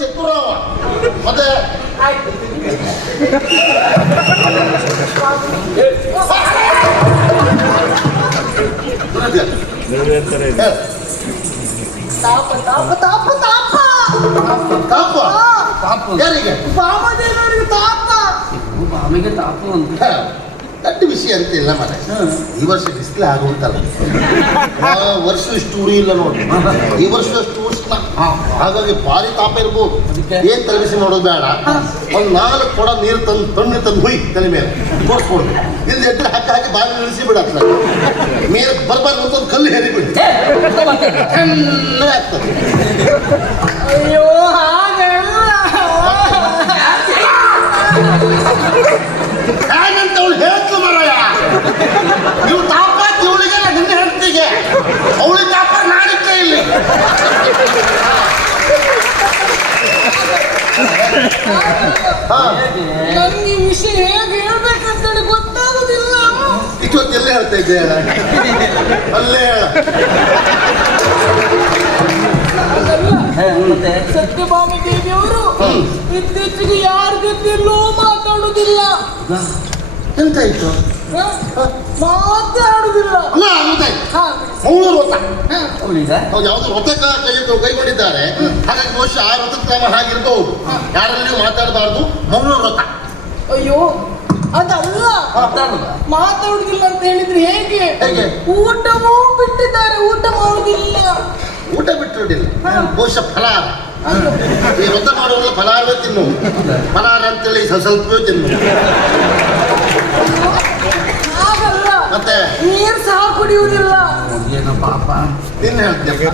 ಚತುರವ ಮತ್ತೆ ತಾಪ ತಾಪ ತಾಪ ತಾಪ ತಾಪ ಯಾರಿಗೆ ಬಾಮದೇವರಿಗೆ ತಾಪ ಬಾಮಿಗೆ ತಾಪು ಅಂತ ದೊಡ್ಡ ವಿಷಯ ಅಂತಿಲ್ಲ ಮನೆ ಈ ವರ್ಷ ಬಿಸಿಲು ಆಗುತ್ತಲ್ಲ ವರ್ಷ ಇಷ್ಟು ಉರಿ ಇಲ್ಲ ನೋಡಿ ಈ ವರ್ಷ ಅಷ್ಟು ಉಷ್ಣ ಹಾಗಾಗಿ ಭಾರಿ ತಾಪ ಇರ್ಬೋದು ಏನ್ ತಲೆಬಿಸಿ ಮಾಡೋದು ಬೇಡ ಒಂದ್ 4 ಕೊಡ ನೀರು ತಂದು ತಂದು ಹುಯ್ ತಲೆ ಮೇಲೆ ತೋರಿಸ್ಕೊಂಡು ಇಲ್ಲಿ ಎದ್ರೆ ಹಾಕಿ ಬಾವಿ ಇಳಿಸಿ ಬಿಡತ್ತ ಮೇಲೆ ಬರ್ಬಾರ್ದು ಅಂತ ಒಂದು ಕಲ್ಲು ಹೇರಿ ಬಿಡಿ ಚೆನ್ನಾಗಿ ಆಗ್ತದೆ. ಅಯ್ಯೋ ಹಾಗೆಲ್ಲ ಹಾಗಂತ ಅವಳು ಹೇಳ್ತು ಮರಯ್ಯ ನೀವು ತಾಪ ಇವಳಿಗೆ ನಿನ್ನ ಹೆಂಡತಿಗೆ ಅವಳಿಗೆ ತಾಪ ನಾಡಿದ್ದೆ ಇಲ್ಲಿ ನನ್ಗೆ ಈ ವಿಷಯ ಹೇಗೆ ಹೇಳ್ಬೇಕಂತೇಳಿ ಗೊತ್ತಾಗುದಿಲ್ಲ. ಇಷ್ಟೊತ್ತು ಎಲ್ಲೇ ಹೇಳ್ತಾ ಇದ್ದೆ ಹೇಳ ಅಲ್ಲೇ ಹೇಳ ಸತ್ಯಭಾಮಿ ದೇವಿಯವರು ಇತ್ತೀಚೆಗೆ ಯಾರ ಜೊತೆಯಲ್ಲೂ ಮಾತಾಡುದಿಲ್ಲ. ಎಂತಾಯ್ತು ಮಾತಾಡುದಿಲ್ಲ. ಅಲ್ಲ ಗೊತ್ತಾಯ್ತು ಅವಳು ವ್ರತ ಅವ್ರು ಯಾವ್ದು ವ್ರತಕ್ಕ ಕೈಗೊಂಡಿದ್ದಾರೆ ಹಾಗಾಗಿ ಬಹುಶಃ ಆ ವ್ರತ ಕ್ರಮ ಹಾಗಿರ್ಬಹುದು ಯಾರಲ್ಲಿಯೂ ಮಾತಾಡಬಾರ್ದು ಮೌನ ವ್ರತ. ಅಯ್ಯೋ ಅದಲ್ಲ ಮಾತಾಡುದಿಲ್ಲ ಅಂತ ಹೇಳಿದ್ರೆ ಹೇಗೆ ಹೇಗೆ? ಊಟವೂ ಬಿಟ್ಟಿದ್ದಾರೆ, ಊಟ ಮಾಡುದಿಲ್ಲ. ಊಟ ಬಿಟ್ಟಿರಲಿಲ್ಲ ಬಹುಶಃ ಫಲಾರ ಈ ವ್ರತ ಮಾಡುವಲ್ಲ ಫಲಾರವೇ ತಿನ್ನು ಫಲಾರ ಅಂತೇಳಿ ಸ್ವಲ್ಪವೇ ತಿನ್ನು ಹಾಗಲ್ಲ ಮತ್ತೆ ನೀರು ಸಹ ಕುಡಿಯುವುದಿಲ್ಲ. ಏನೋ ಪಾಪ ನಿನ್ನ ಹೇಳ್ತೀಯ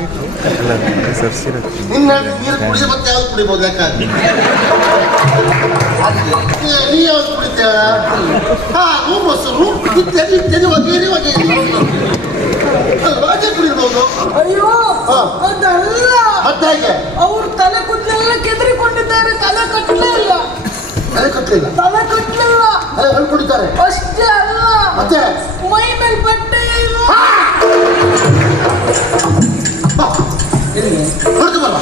ನಿನ್ನ ನೀರು ಕುಡಿದ ಮತ್ತೆ ಯಾವ್ದು ಕುಡಿಬೋದು ಯಾಕಾಗಿ ನೀ ಯಾವ್ದು ಕುಡಿತೀಯ ಮೊಸರು ಇತ್ಯಾದಿ ವಗೇರಿ ವಗೇರಿ ಅಲ್ವಾ ಅದೇ ಕುಡಿರ್ಬೋದು. ಅಯ್ಯೋ ಅದಲ್ಲ ಮತ್ತೆ ಹೇಗೆ ಅವ್ರು ತಲೆ ಕೂದಲೆಲ್ಲ ಕೆದರಿಕೊಂಡಿದ್ದಾರೆ, ತಲೆ ಕಟ್ಟಲೇ ಇಲ್ಲ. ತಲೆ ಕಟ್ಟಲಿಲ್ಲ ತಲೆ ಕಟ್ಟಲಿಲ್ಲ ತಲೆ ಹೇಳ್ಕೊಂಡಿದ್ದಾರೆ ಅಷ್ಟೇ ಅಲ್ಲ ಮತ್ತೆ ಮೈ ಮೇಲೆ ಬಟ್ಟೆ ಇಲ್ಲ. ನೋಡ್ತು ಬರುವ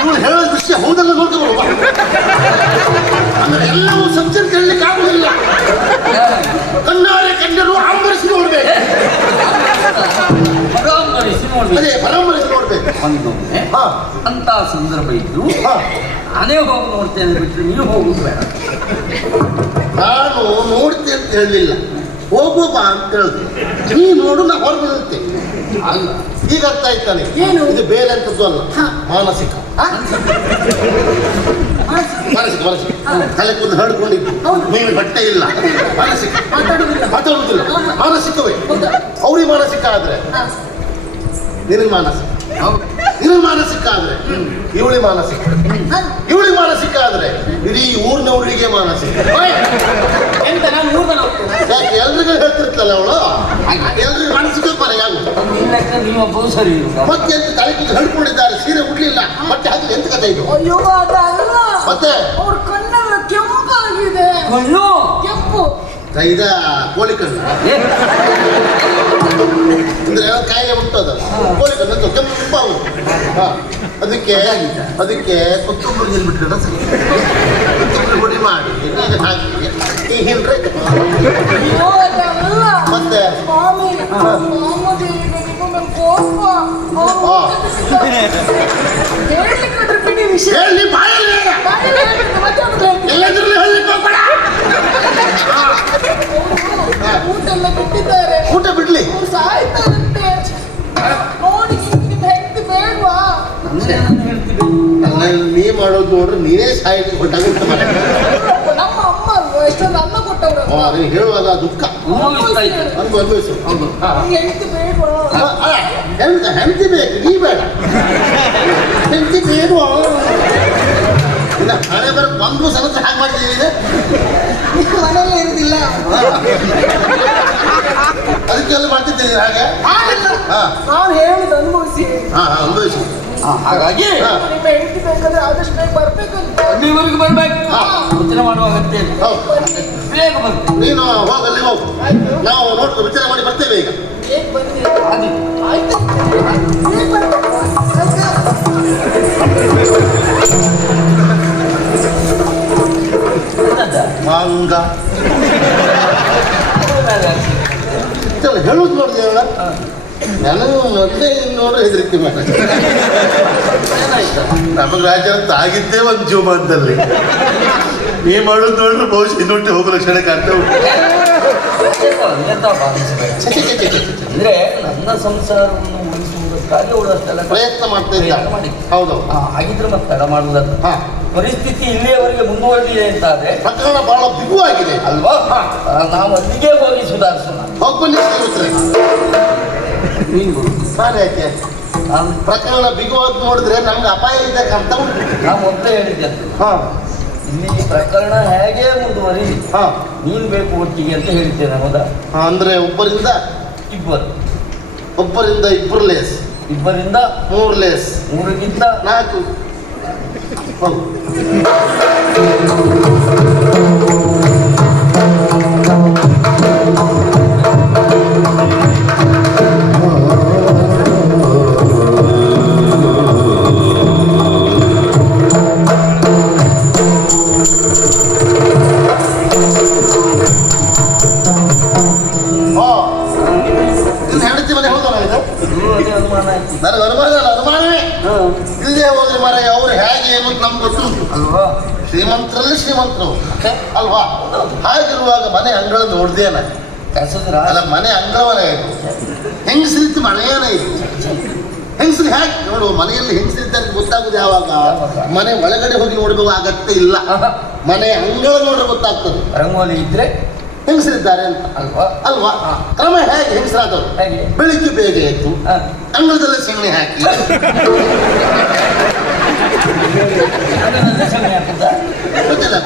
ಇವಳು ಹೇಳೋ ವಿಷಯ ಹೌದಲ್ಲ ನೋಡ್ತು ಬರುವ ಅಂದ್ರೆ ಎಲ್ಲವೂ ಸಂಚನ ಕೇಳಲಿಕ್ಕೆ ಆಗುದಿಲ್ಲ. ಕಣ್ಣಾರೆ ಕಂಡರು ಆಂಬರಿಸಿ ನೋಡ್ಬೇಕು ಅದೇ ಪರಾಮರಿಸಿ ನೋಡ್ಬೇಕು. ಒಂದೊಮ್ಮೆ ಅಂತ ಸಂದರ್ಭ ಇದ್ದು ನಾನೇ ಹೋಗಿ ನೋಡ್ತೇನೆ ಬಿಟ್ಟರೆ ನೀವು ಹೋಗುದು ಬೇಡ. ನಾನು ನೋಡ್ತೇನೆ ಅಂತ ಹೇಳಲಿಲ್ಲ, ಹೋಗು ಬಾ ಅಂತ ಹೇಳಿದೆ. ನೀ ನೋಡು ನಾ ಹೊರಗೆ ನಿಲ್ತೆ ಅಲ್ಲ ಈಗ ಅರ್ಥ ಆಯ್ತಾನೆ ಏನು? ಇದು ಬೇರೆ ಅಂತದ್ದು ಅಲ್ಲ, ಮಾನಸಿಕ ಮಾನಸಿಕ ಮಾನಸಿಕ ತಲೆ ಕೂದಲು ಹರಡ್ಕೊಂಡಿದ್ದು ಮೇಲೆ ಬಟ್ಟೆ ಇಲ್ಲ ಮಾನಸಿಕ ಮಾತಾಡುವುದಿಲ್ಲ ಮಾನಸಿಕವೇ. ಅವ್ರಿಗೆ ಮಾನಸಿಕ ಆದ್ರೆ ನಿನಗೆ ಮಾನಸಿಕ, ನಿನಗೆ ಮಾನಸಿಕ ಆದ್ರೆ ಇವಳಿ ಮಾನಸಿಕ, ಇವಳಿ ಮಾನಸಿಕ ಆದ್ರೆ ಇಡೀ ಊರಿನವರಿಗೆ ಮಾನಸಿಕ. ಎಂತ ನಾನು ಊರ್ದಲ್ಲ ಯಾಕೆ ಎಲ್ರಿಗೂ ಹೇಳ್ತಿರ್ತಲ್ಲ ಅವಳು ಎಲ್ರಿಗೂ ಮಾನಸಿಕ ನೀವೊಬ್ಬ ಸರಿ ಮತ್ತೆ ಎಂತ ತಲೆ ಕೂದಲು ಹರಡ್ಕೊಂಡಿದ್ದಾರೆ, ಸೀರೆ ಉಡ್ಲಿಲ್ಲ, ಬಟ್ಟೆ ಹಾಕಿ ಎಂತ ಕಥೆ ಇದು? ಅಯ್ಯೋ ಅದಲ್ಲ ಮತ್ತೆ ಅವ್ರ ಕಣ್ಣೆಲ್ಲ ಕೆಂಪಾಗಿದೆ. ಕಣ್ಣು ಕೆಂಪು ಇದ ಕೋಳಿ ಕಣ್ಣು ಅಂದ್ರೆ ಕಾಯಿಲೆ ಹುಟ್ಟೋದ ಕೋಳಿ ಕಣ್ಣು ಕೆಂಪಾವು. ಅದಕ್ಕೆ ಕೊತ್ತಂಬರಿ ನಿಲ್ಬಿಟ್ರೆ ಕೊತ್ತಂಬರಿ ಹೊಡಿ ಮಾಡಿ ಹಾಕಿ ಈ ಹಿಂಡ್ರೆ ಅಯ್ಯೋ ಅದಲ್ಲ ಮತ್ತೆ ಸ್ವಾಮಿ ಕೋಪ ಹೇಳಿದ್ರೆ ಬಿಡಿ ವಿಷಯ ಹೇಳಿ ಬಾಯಲ್ಲಿ ಎಲ್ಲದ್ರಲ್ಲಿ ಹೇಳಲಿಕ್ಕೆ ಹೋಗ್ಬೇಡ. ಊಟ ಎಲ್ಲ ಬಿಟ್ಟಿದ್ದಾರೆ, ಊಟ ಬಿಡ್ಲಿ ಅವ್ರು ಸಾಯ್ತಾರಂತೆ. ನೋಡಿ ನಿಮ್ ಹೆಂಡತಿ ಬೇಡವಾ? ನೀ ಮಾಡೋದು ನೋಡ್ರೆ ನೀನೇ ಸಾಯಿಗೆ ಹೊಟ್ಟಾಗುತ್ತೆ ಮನೆ. ನಮ್ಮ ಅಮ್ಮ ಅಲ್ವಾ ಎಷ್ಟೊಂದು ಅನ್ನ ಕೊಟ್ಟವ್ರು. ನೀನು ಹೇಳುವಾಗ ದುಃಖ ಅನುಭವಿಸು. ಹೆಂಡತಿ ಬೇಡವಾ? ಹೆಂಡತಿ ಬೇಕು, ನೀ ಬೇಡ. ಹೆಂಡತಿ ಬೇಡವಾ? ಇಲ್ಲ ಹಣೆ ಬರ ಬಂದು ಸಲಸ ಹಾಗೆ ಮಾಡಿದ್ದೀವಿ. ಮನೆಯಲ್ಲೇ ಇರುದಿಲ್ಲ ಅದಕ್ಕೆಲ್ಲ ಮಾಡ್ತಿದ್ದೀನಿ ಹಾಗೆ. ನಾವು ಹೇಳುದು ಅನುಭವಿಸಿ. ಅನುಭವಿಸಿ. ಹಾಗಾಗಿ ನಿಮ್ಮ ಹೆಂಡತಿ ಬೇಕಾದ್ರೆ ಆದಷ್ಟು ಬೇಗ ಬರ್ಬೇಕಂತ. ಅಲ್ಲಿವರೆಗೂ ಬರ್ಬೇಕು, ಯೋಚನೆ ಮಾಡುವ ಅಗತ್ಯ ಇಲ್ಲ. ಬೇಗ ಬರ್ಬೇಕು. ನೀನು ಹೋಗಲ್ಲಿ ಹೋಗು, ನಾವು ನೋಡ್ಕೊಂಡು ವಿಚಾರ ಮಾಡಿ ಬರ್ತೇವೆ ಈಗ. ಹೇಗೆ ಬಂದಿದೆ? ಆಯ್ತು. ಹೇಗೆ ಬರ್ಬೇಕು? ಮಂಗ ಇದೆಲ್ಲ ಹೇಳುದು ನೋಡಿದೇವಲ್ಲ ನನಗೂ ಮೊದಲೇ ನೋಡ್ರೆ ಹೆದರಿಕೆ ಮೇಲೆ ನಮಗೆ ರಾಜ ಅಂತ ಆಗಿದ್ದೇ ಒಂದು ಜೀವಮಾನದಲ್ಲಿ ನೀ ಮಾಡೋದು ನೋಡ್ರೆ ಬಹುಶಃ ಇನ್ನೊಟ್ಟಿ ಹೋಗೋ ಲಕ್ಷಣ ಕಾಣ್ತಾ ಉಂಟು. ಅಂದ್ರೆ ನನ್ನ ಸಂಸಾರವನ್ನು ಉಳಿಸುವುದಕ್ಕಾಗಿ ಅವಳಷ್ಟೆಲ್ಲ ಪ್ರಯತ್ನ ಮಾಡ್ತಾ ಇದ್ದ. ಹೌದು ಆಗಿದ್ರೆ ಮತ್ತೆ ತಡ ಮಾಡುವುದನ್ನು ಹಾ ಪರಿಸ್ಥಿತಿ ಇಲ್ಲಿಯವರೆಗೆ ಮುಂದುವರೆದಿದೆ ಅಂತಾದ್ರೆ ಪ್ರಕರಣ ಬಹಳ ಬಿಗುವಾಗಿದೆ ಅಲ್ವಾ? ನಾವು ಅಲ್ಲಿಗೆ ಹೋಗಿ ಸುಧಾರಿಸೋಣ. ಹೋಗ್ಬನ್ನಿ ನಾನು ಯಾಕೆ ಪ್ರಕರಣ ಬಿಗುವಾಗಿ ನೋಡಿದ್ರೆ ನಮ್ಗೆ ಅಪಾಯ ಇದೆ ಅಂತ ಉಂಟು. ನಾವು ಮೊದಲೇ ಹೇಳಿದ್ದೆ ಹಾ ಇಲ್ಲಿ ಪ್ರಕರಣ ಹೇಗೆ ಮುಂದುವರಿಲಿ ಹಾ ನೀನ್ ಬೇಕು ಒಟ್ಟಿಗೆ ಅಂತ ಹೇಳ್ತೇನೆ. ಹೌದಾ? ಅಂದ್ರೆ ಒಬ್ಬರಿಂದ ಇಬ್ಬರು ಲೇಸ್, ಇಬ್ಬರಿಂದ ಮೂರು ಲೇಸ್, ಮೂರಕ್ಕಿಂತ 4 ಹೌದು. ನನಗೆ ಅನುಮಾನವೇ ಇಲ್ಲದೆ ಹೋದ್ರೆ ಮರ ಅವ್ರು ಹೇಗೆ ಏನು ನಮ್ಗೆ ಗೊತ್ತುಂಟು ಅಲ್ವಾ? ಶ್ರೀಮಂತರಲ್ಲಿ ಶ್ರೀಮಂತರು ಅಲ್ವಾ? ಹಾಗಿರುವಾಗ ಮನೆ ಅಂಗಳ ನೋಡ್ದೇನ ಅಲ್ಲ, ಮನೆ ಅಂಗಳವನೇ ಇದು ಹೆಂಗಸರಿತ್ತು ಮಳೆಯನೇ ಇದು. ಹೆಂಗಸರು ಹೇಗೆ ನೋಡುವ ಮನೆಯಲ್ಲಿ ಹೆಂಗಸರಿದ್ದಾಗ ಗೊತ್ತಾಗುದು ಯಾವಾಗ? ಮನೆ ಒಳಗಡೆ ಹೋಗಿ ನೋಡಬೇಕು ಅಗತ್ಯ ಇಲ್ಲ, ಮನೆ ಅಂಗಳ ನೋಡ್ರೆ ಗೊತ್ತಾಗ್ತದೆ ರಂಗೋಲಿ ಇದ್ರೆ ಹೆಂಗಸರಿದ್ದಾರೆ ಅಂತ ಅಲ್ವಾ? ಅಲ್ವಾ? ಕ್ರಮ ಹೇಗೆ ಹೆಂಗಸರಾದವರು ಹೇಗೆ? ಬೆಳಿಗ್ಗೆ ಬೇಗ ಎದ್ದು ಅಂಗಳದಲ್ಲೇ ಸೆಗಣಿ ಹಾಕಿ ಗೊತ್ತಿಲ್ಲ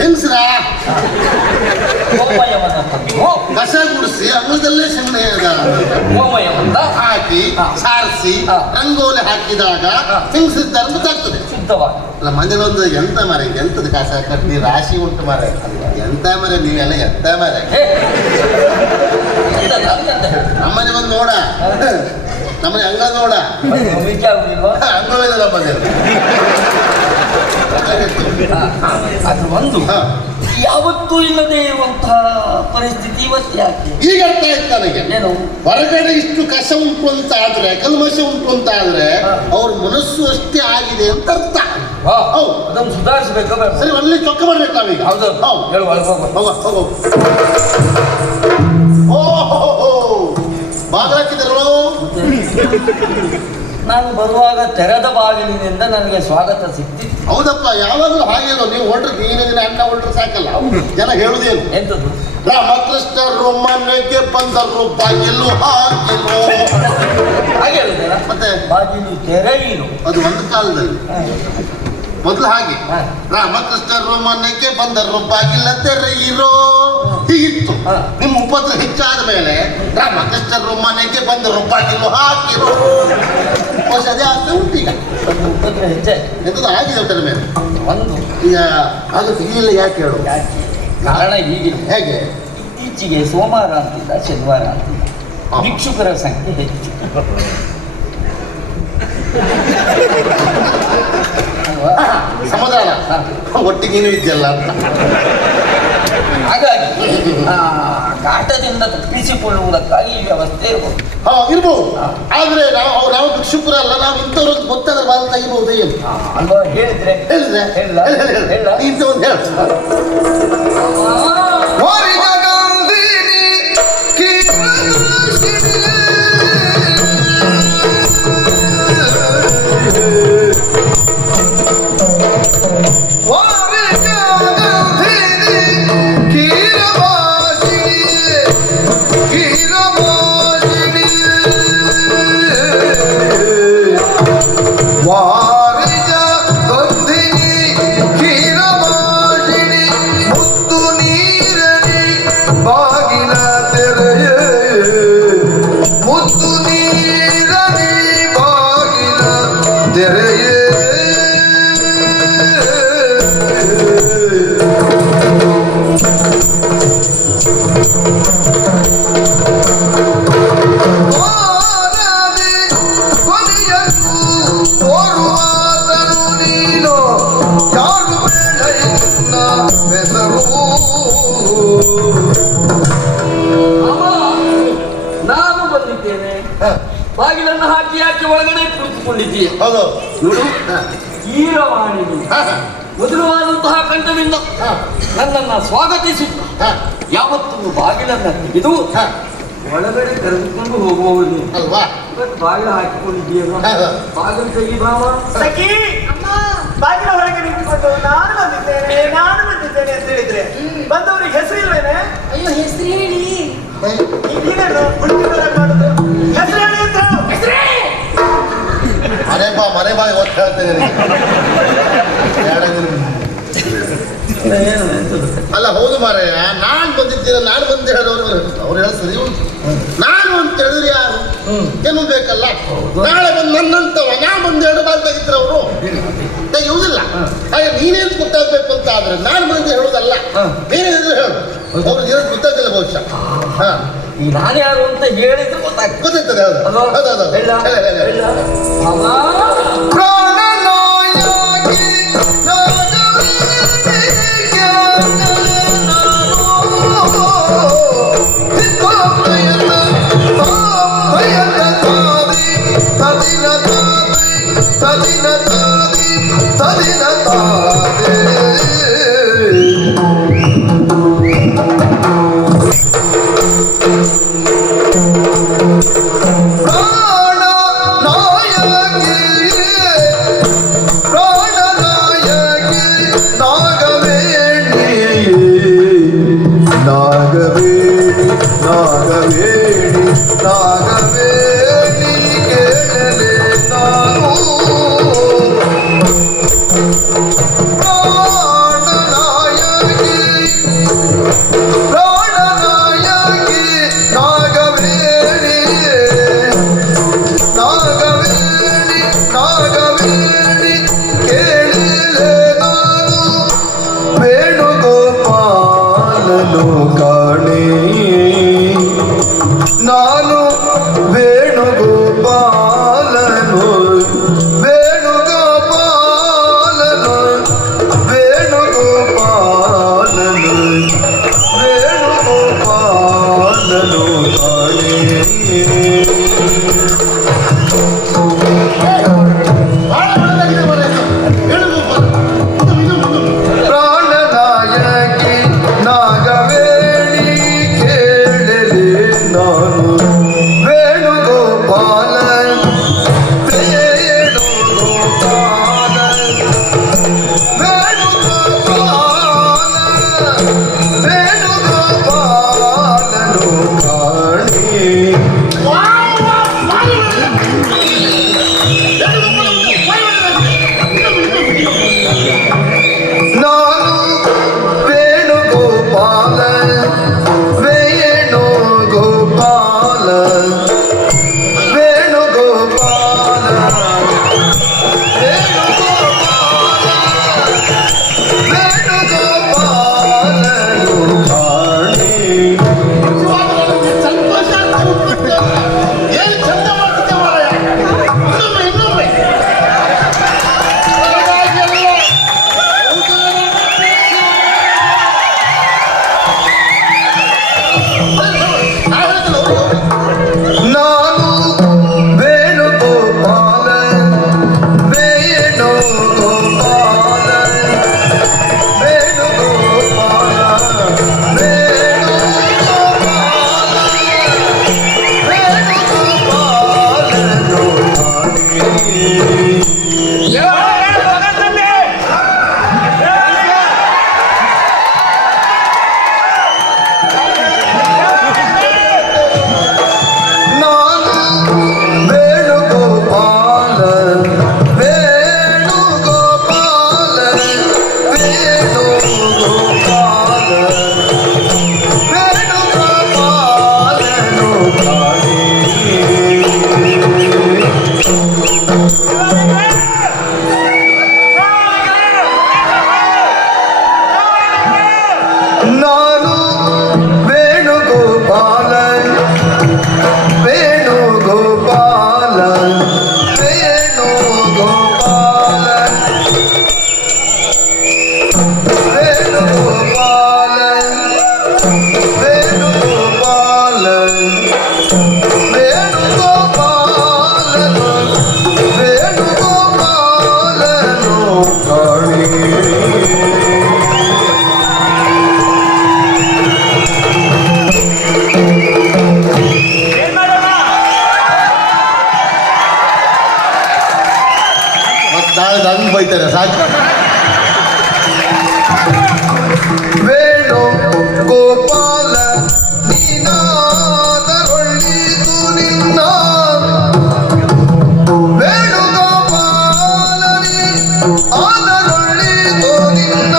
ಹೆಂಗಸರ ಕಸ ಗುಡಿಸಿ ಅಂಗಳದಲ್ಲೇ ಸೆಗಣಿ ಹಾಕಿ ಸಾರಿಸಿ ರಂಗೋಲಿ ಹಾಕಿದಾಗ ಹೆಂಗಸರಿದ್ದಾರೆ ಗೊತ್ತಾಗ್ತದೆ. ಅಲ್ಲ ಮನೇಲೊಂದು ಎಂತ ಮರ ಎಂತದ ಕಸ ಕಟ್ಟಿ ರಾಶಿ ಉಂಟು ಮರ ಎಂತ ಮರ ನೀವೆಲ್ಲ ಎಂತ ಮರ ನಮ್ಮನೆ ಬಂದು ನೋಡ, ನಮ್ಮನೆ ಅಂಗಳ ನೋಡ, ಅಂಗಳವಿಲ್ಲ ನಮ್ಮನೆ ಅದು ಒಂದು ಯಾವತ್ತೂ ಇಲ್ಲದೆ ಇರುವಂತಹ ಪರಿಸ್ಥಿತಿ ಇವತ್ತು ಯಾಕೆ ಈಗ ಅರ್ಥ ಆಯ್ತು ನನಗೆ. ಏನು ಹೊರಗಡೆ ಇಷ್ಟು ಕಸ ಉಂಟು ಅಂತ ಆದ್ರೆ, ಕಲ್ಮಶ ಉಂಟು ಅಂತ ಆದ್ರೆ ಅವ್ರ ಮನಸ್ಸು ಅಷ್ಟೇ ಆಗಿದೆ ಅಂತ ಅರ್ಥ. ಹೌದು, ಅದನ್ನು ಸುಧಾರಿಸಬೇಕು. ಸರಿ, ಅಲ್ಲಿ ಚೊಕ್ಕ ಮಾಡ್ಬೇಕು ನಾವೀಗ. ಹೌದು, ಹೇಳುವ ಹೋಗೋ ಓಹೋ ಬಾಗಿಲು ಹಾಕಿದ್ರು. ನಾನು ಬರುವಾಗ ತೆರೆದ ಬಾಗಿಲಿನಿಂದ ನನಗೆ ಸ್ವಾಗತ ಸಿಕ್ತಿತ್ತು. ಹೌದಪ್ಪ, ಯಾವಾಗಲೂ ಹಾಗೇನೋ ನೀವು ಹೊರಟ್ರೆ ನೀನು ದಿನ ಅಣ್ಣ ಹೊರಟ್ರೆ ಸಾಕಲ್ಲ, ಜನ ಹೇಳುದೇನು ಎಂತದ್ದು? ರಾಮಕೃಷ್ಣರು ಮನೆಗೆ ಬಂದರು ಬಾಗಿಲು ಹಾಕಿರು ಹಾಗೆ ಹೇಳುದೇನ? ಮತ್ತೆ ಬಾಗಿಲು ತೆರೆಯಿರು ಅದು ಒಂದು ಕಾಲದಲ್ಲಿ ಮೊದಲು ಹಾಗೆ. ರಾಮಕೃಷ್ಣರು ಮನೆಗೆ ಬಂದರು ಬಾಗಿಲ ತೆರೆಯಿರೋ ಹೀಗಿತ್ತು. ನಿಮ್ಮ ಉಪದ್ರ ಹೆಚ್ಚಾದ ಮೇಲೆ ರಾಮಕೃಷ್ಣರು ಮನೆಗೆ ಬಂದರು ಬಾಗಿಲು ಹಾಕಿರೋ ಅದೇ ಆಗ್ತಾ ಉಂಟು. ಈಗ ಉಪದ್ರ ಹೆಚ್ಚೆ ಎಂತದ್ದು ಆಗಿದೆ ಅದರ ಮೇಲೆ ಒಂದು ಈಗ ಅದು ತೆಗಿಲಿಲ್ಲ. ಯಾಕೆ ಹೇಳು? ಕಾರಣ ಹೀಗೆ. ಹೇಗೆ? ಇತ್ತೀಚೆಗೆ ಸೋಮವಾರ ಅಂತಿಲ್ಲ, ಶನಿವಾರ ಅಂತಿಲ್ಲ, ಭಿಕ್ಷುಕರ ಸಂಖ್ಯೆ ಹೆಚ್ಚು. ಸಮಾಧಾನ ಒಟ್ಟಿಗೆ ನೀನು ಇದೆಯಲ್ಲ ಅಂತ. ಹಾಗಾಗಿ ಕಾಟದಿಂದ ತಪ್ಪಿಸಿಕೊಳ್ಳುವುದಕ್ಕಾಗಿ ಈ ವ್ಯವಸ್ಥೆ ಇರಬಹುದು. ಇರ್ಬೋದು. ಆದ್ರೆ ನಾವು ಭಿಕ್ಷುಕರಲ್ಲ, ನಾವು ಇಂಥವ್ರದ್ದು ಗೊತ್ತಾದ್ರೆ ಬಾಲ್ ತೆಗಿಬಹುದು. ಏನು ಅಲ್ವಾ? ಹೇಳಿದ್ರೆ ಇಂಥ ಒಂದು ಹೇಳ ಒಳಗಡೆ ಕುಳಿತುಕೊಂಡಿದ್ದೀಯ. ಹೌದು. ನೋಡು, ಹಾ. ಕೀರವಾಣಿ ಹಾ, ಹಾ. ಮಧುರವಾದಂತಹ ಕಂಠದಿಂದ ಹಾ. ನನ್ನನ್ನು ಸ್ವಾಗತಿಸುತ್ತ ಹಾ. ಯಾವತ್ತೂ ಬಾಗಿಲನ್ನು ತೆಗೆದು ಹಾ. ಒಳಗಡೆ ಕರೆದುಕೊಂಡು ಹೋಗುವವರು ನೀನು. ಅಲ್ವಾ? ಇವತ್ತು ಬಾಗಿಲು ಹಾಕಿಕೊಂಡಿದ್ದೀಯಲ್ವಾ? ಹಾ, ಹಾ. ಬಾಗಿಲು ತೆಗಿ ಭಾವ. ಸಖಿ ಬಾಗಿಲ ಹೊರಗೆ ನಿಂತುಕೊಂಡು ನಾನು ಬಂದಿದ್ದೇನೆ ಅಂತ ಹೇಳಿದ್ರೆ ಬಂದವರಿಗೆ ಹೆಸರಿಲ್ವೇನೆ? ಅಯ್ಯೋ ಹೆಸರು ಹೇಳಿ. ನೀನೇನು ಹುಡುಗಿದರಾಗಿ ಮಾಡುದು? ಹೆಸರು ಹೇಳಿ ಅಂತ ಹೇಳು. ಮನೆ ಬಾ ಇವತ್ತು ಹೇಳ್ತೇನೆ ನಿನಗೆ. ಏನು ಎಂತದು? ಅಲ್ಲ ಹೌದು ಮಾರಾಯ, ನಾನು ಬಂದಿದ್ದೀರ, ನಾನು ಬಂದು ಹೇಳೋರು ಅವ್ರು ಹೇಳ್ತಾರೆ ಉಂಟು. ನಾನು ಅಂತ ಹೇಳಿದ್ರೆ ಯಾರು ಏನು ಬೇಕಲ್ಲ. ನಾಳೆ ಬಂದು ನನ್ನಂತವ ನಾ ಬಂದು ಹೇಳೋ ಬಾಲ್ ತೆಗಿತ್ರ ಅವರು ತೆಗೆಯುವುದಿಲ್ಲ. ಹಾಗೆ ನೀನೇನು ಗೊತ್ತಾಗ್ಬೇಕು ಅಂತ ಆದ್ರೆ ನಾನು ಬಂದು ಹೇಳೋದಲ್ಲ, ಬೇರೇನಾದ್ರು ಹೇಳು. ಅವ್ರು ಏನು ಗೊತ್ತಾಗಿಲ್ಲ ಬಹುಶಃ. ಹಾ, ಈ ನಾನು ಯಾರು ಅಂತ ಹೇಳಿದ್ರೆ ಗೊತ್ತಾಗ್ತದೆ. ಗೊತ್ತಾಗ್ತದೆ. ಹೌದು ಹೌದು ಹೌದು. ಹೇಳ? ಹೇಳ? ಭಾವ. ನಾಳೆ ಹಂಗೆ ಬೈತಾರೆ ಸಾಕು. ವೇಣು ಗೋಪಾಲ ನೀನಾದರೊಳ್ಳಿತು ನಿನ್ನ ವೇಣುಗೋಪಾಲನಿ ಆದರೊಳ್ಳಿತು ನಿನ್ನ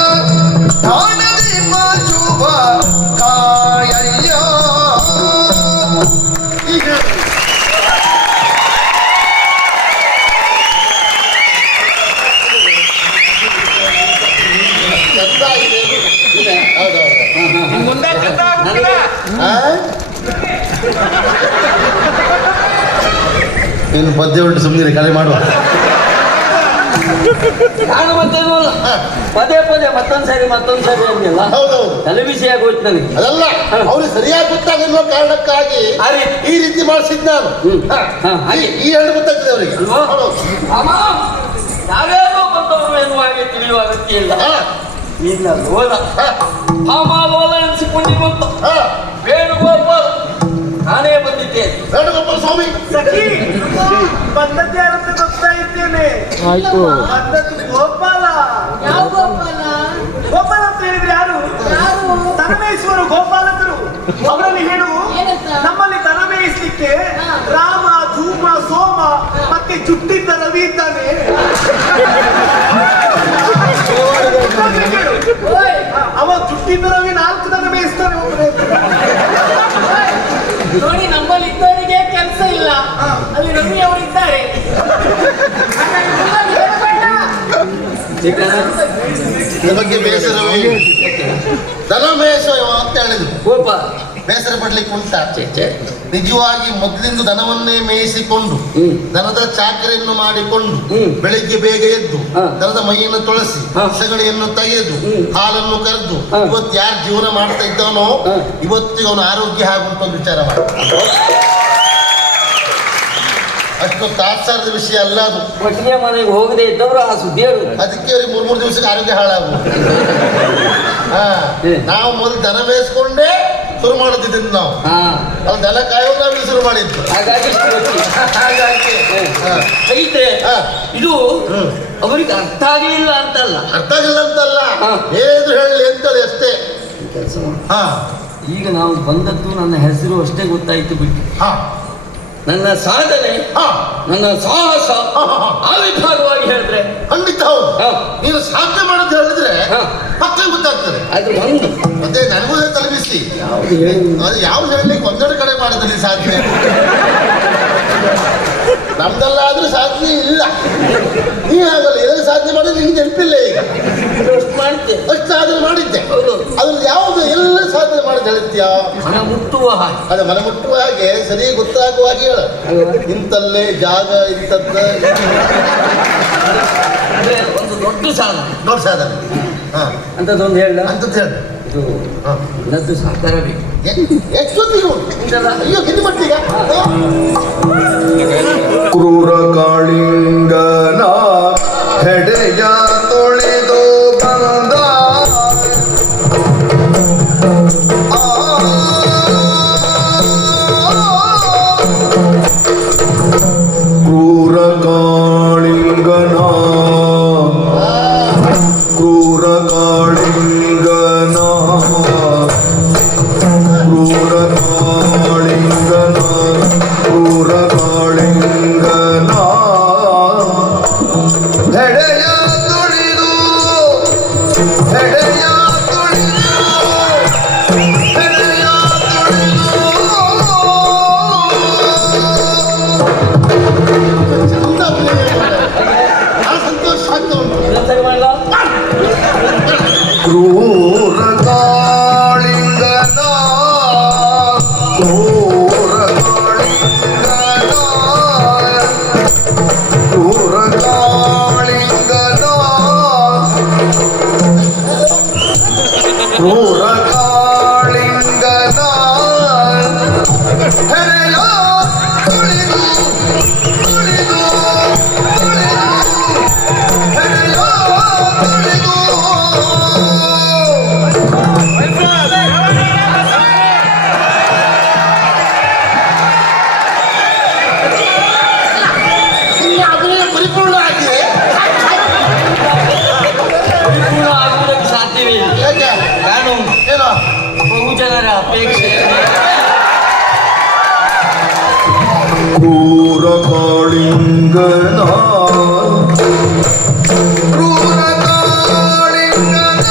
ಠಾಣದಿ ಶುಭ ಕಾಯಯ್ಯ. ಈಗ ಚಂದ ಇದೆ. ಹೌದೌದು. ಮುಂದೆ ಚಂದ ಆಗ್ಬಿಟ್ಟಿದ. ಇನ್ನು ಪದ್ಯ ಉಂಟು ಸುಮ್ಮನೆ ಕಲೆ ಮಾಡುವ. ನಾನು ಮತ್ತೇನು ಅಲ್ಲ ಪದೇ ಪದೇ ಮತ್ತೊಂದ್ ಸರಿ ಅಂದಿಲ್ಲ. ಹೌದೌದು. ತಲೆ ಬಿಸಿ ಆಗೋಯ್ತು ನನಗೆ. ಅದಲ್ಲ ಅವ್ರಿಗೆ ಸರಿಯಾಗಿ ಗೊತ್ತಾಗಿರುವ ಕಾರಣಕ್ಕಾಗಿ ಈ ರೀತಿ ಮಾಡಿಸಿದ್ ನಾನು. ಹಾಗೆ ಈ ಎರಡು ಗೊತ್ತಾಗ್ತದೆ ಅವರಿಗೆ. ಅಲ್ವಾ? ಅಮ್ಮ ಯಾವ್ಯಾವ ಬಂದವರು ಎನ್ನುವಾಗೆ ತಿಳಿಯುವ ಅಗತ್ಯ ಇಲ್ಲ. ಇಲ್ಲ ಲೋಲ ಲೋಲ ಎನಿಸಿಕೊಂಡಿರುವಂತ ವೇಣುಗೋಪಾಲ್ ನಾನೇ ಬಂದಿದ್ದೇನೆ. ವೇಣುಗೋಪಾಲ ಸ್ವಾಮಿ ಸಖಿ ಬಂದದ್ದು ಯಾರಂತ ಗೊತ್ತಾಯಿದ್ದೇನೆ. ಬಂದದ್ದು ಗೋಪಾಲ. ಯಾವ ಗೋಪಾಲ? ಗೋಪಾಲ ಅಂತ ಹೇಳಿದ್ರೆ ಯಾರು? ಯಾರು? ದನ ಮೇಯಿಸುವರು ಗೋಪಾಲಕರು. ಅವರಲ್ಲಿ ಹೇಳು, ಏನಂತ? ನಮ್ಮಲ್ಲಿ ದನ ಮೇಯಿಸ್ಲಿಕ್ಕೆ ರಾಮ ಧೂಮ ಸೋಮ ಮತ್ತೆ ಜುಟ್ಟಿದ್ದ ರವಿ ಇದ್ದಾನೆ. ಓಯ್, ಅವ ಜುಟ್ಟಿದ್ದ ರವಿ 4 ದನ ಮೇಯಿಸ್ತಾನೆ ಒಬ್ಬನೇ. ನೋಡಿ ನಮ್ಮಲ್ಲಿ ಇದ್ದವರಿಗೆ ಕೆಲಸ ಇಲ್ಲ, ಅಲ್ಲಿ ರವಿ ಅವರು ಇದ್ದಾರೆ. ಈ ಬಗ್ಗೆ ಬೇಸರವೇ ದನ ಮೇಯಿಸುವ ಅಂತ ಹೇಳಿದ್ರು. ಗೋಪಾಲ್ ಬೇಸರ ಪಡ್ಲಿಕ್ಕೆ ಉಂಟಾ? ನಿಜವಾಗಿ ಮೊದಲಿಂದ ದನವನ್ನೇ ಮೇಯಿಸಿಕೊಂಡು ದನದ ಚಾಕರಿಯನ್ನು ಮಾಡಿಕೊಂಡು ಬೆಳಿಗ್ಗೆ ಬೇಗ ಎದ್ದು ದನದ ಮೈಯನ್ನು ತೊಳಸಿ ಸಗಣಿಯನ್ನು ತೆಗೆದು ಹಾಲನ್ನು ಕರೆದು ಇವತ್ತು ಯಾರು ಜೀವನ ಮಾಡ್ತಾ ಇದ್ದಾನೋ ಇವತ್ತಿಗೆ ಅವನ ಆರೋಗ್ಯ ಹಾಗುಂಟು ಅಂತ ವಿಚಾರ ಮಾಡಿ. ಅಷ್ಟು ತಾತ್ಸಾರದ ವಿಷಯ ಅಲ್ಲ ಅದು. ಒಟ್ಟಿಗೆ ಮನೆಗೆ ಹೋಗದೆ ಇದ್ದವರು ಆ ಸುದ್ದಿ ಹೇಳುದು. ಅದಕ್ಕೆ ಅವ್ರಿಗೆ 3 ದಿವಸಕ್ಕೆ ಆರೋಗ್ಯ ಹಾಳಾಗುವುದು. ನಾವು ಮೊದಲು ದನ ಮೇಯಿಸ್ಕೊಂಡೇ ಶುರು ಮಾಡೋದಿದ್ದು ನಾವು. ಅದು ದನ ಕಾಯೋದು ನಾವು ಶುರು ಮಾಡಿದ್ದು. ಹಾಗಾಗಿ ಇಷ್ಟು ಗೊತ್ತಿಲ್ಲ. ಹಾಗಾಗಿ ಐತೆ ಇದು ಅವರಿಗೆ ಅರ್ಥ ಆಗಲಿಲ್ಲ ಅಂತಲ್ಲ. ಅರ್ಥ ಆಗಿಲ್ಲ ಅಂತಲ್ಲ, ಏನಾದ್ರು ಹೇಳಲಿ ಅಂತೇಳಿ ಅಷ್ಟೇ. ಕೆಲಸ ಹಾ ಈಗ ನಾವು ಬಂದದ್ದು ನನ್ನ ಹೆಸರು ಅಷ್ಟೇ ಗೊತ್ತಾಯ್ತು ಬಿಟ್ಟು ಹಾ ನನ್ನ ಸಾಧನೆ ಹಾ ನನ್ನ ಸಾಹಸ ಆ ವಿಭಾಗವಾಗಿ ಹೇಳಿದ್ರೆ ಖಂಡಿತ ಹೌದು. ಹಾ. ನೀನು ಸಾಧನೆ ಮಾಡೋದು ಹೇಳಿದ್ರೆ ಹಾ. ಪಕ್ಕ ಗೊತ್ತಾಗ್ತದೆ. ಅದು ಒಂದು ಮತ್ತೆ ನನಗೂ ತಲುಪಿಸಿ ಯಾವುದು ಹೇಳಿ ಅದು ಯಾವ್ದು ಹೇಳಲಿಕ್ಕೆ ಒಂದೆರಡು ಕಡೆ ಮಾಡಿದ್ರಿ ಸಾಧನೆ. ನಮ್ದಲ್ಲಾದ್ರೂ ಸಾಧನೆ ಇಲ್ಲ. ನೀ ಆಗಲ್ಲ ಏನಾದ್ರು ಸಾಧನೆ ಮಾಡಿದ್ರೆ ನಿಮ್ಗೆ ನೆನಪಿಲ್ಲ. ಈಗ ಅಷ್ಟು ಮಾಡ್ತೇನೆ. ಅಷ್ಟು ಸಾಧನೆ ಮಾಡಿದ್ದೆ. ಹೌದು. ಅದ್ರಲ್ಲಿ ಯಾವ್ದು ಎಲ್ಲ ಸಾಧನೆ ಮಾಡೋದು ಹೇಳ್ತೀಯಾ? ಮನ ಮುಟ್ಟುವ ಹಾಗೆ ಅದು ಮನೆ ಮುಟ್ಟುವ ಹಾಗೆ ಸರಿ ಗೊತ್ತಾಗುವ ಹಾಗೆ ಹೇಳ. ಇಂತಲ್ಲೇ ಜಾಗ ಇಂಥದ್ದ ಅಂದ್ರೆ ಒಂದು ದೊಡ್ಡ ಸಾಧನೆ ನೋಡಿ ಸಾಧನೆ. ಹಾ ಅಂತದೊಂದು ಹೇಳ ಅಂತದ್ದು ಹೇಳ. ಇದು ನದ್ದು ಸಾಕಾರ ಬೇಕು. ಎಷ್ಟೊತ್ತಿಗೆ ಉಂಟಲ್ಲ? ಅಯ್ಯೋ ಗಿದ್ದು ಮಟ್ಟಿಗ ಕ್ರೂರ ಕಾಳಿಂಗನ ಹೆಡೆಯ ತೊಳೆದು ಬಂದ ಕ್ರೂರ ಕಾಳಿಂಗನ ಕ್ರೂರ ಕಾಳಿಂಗನ ಕ್ರೂರ ಕಾಳಿಂಗನ ಕ್ರೂರ ಕಾಳಿಂಗನ ಕ್ರೂರ ಕಾಳಿಂಗನ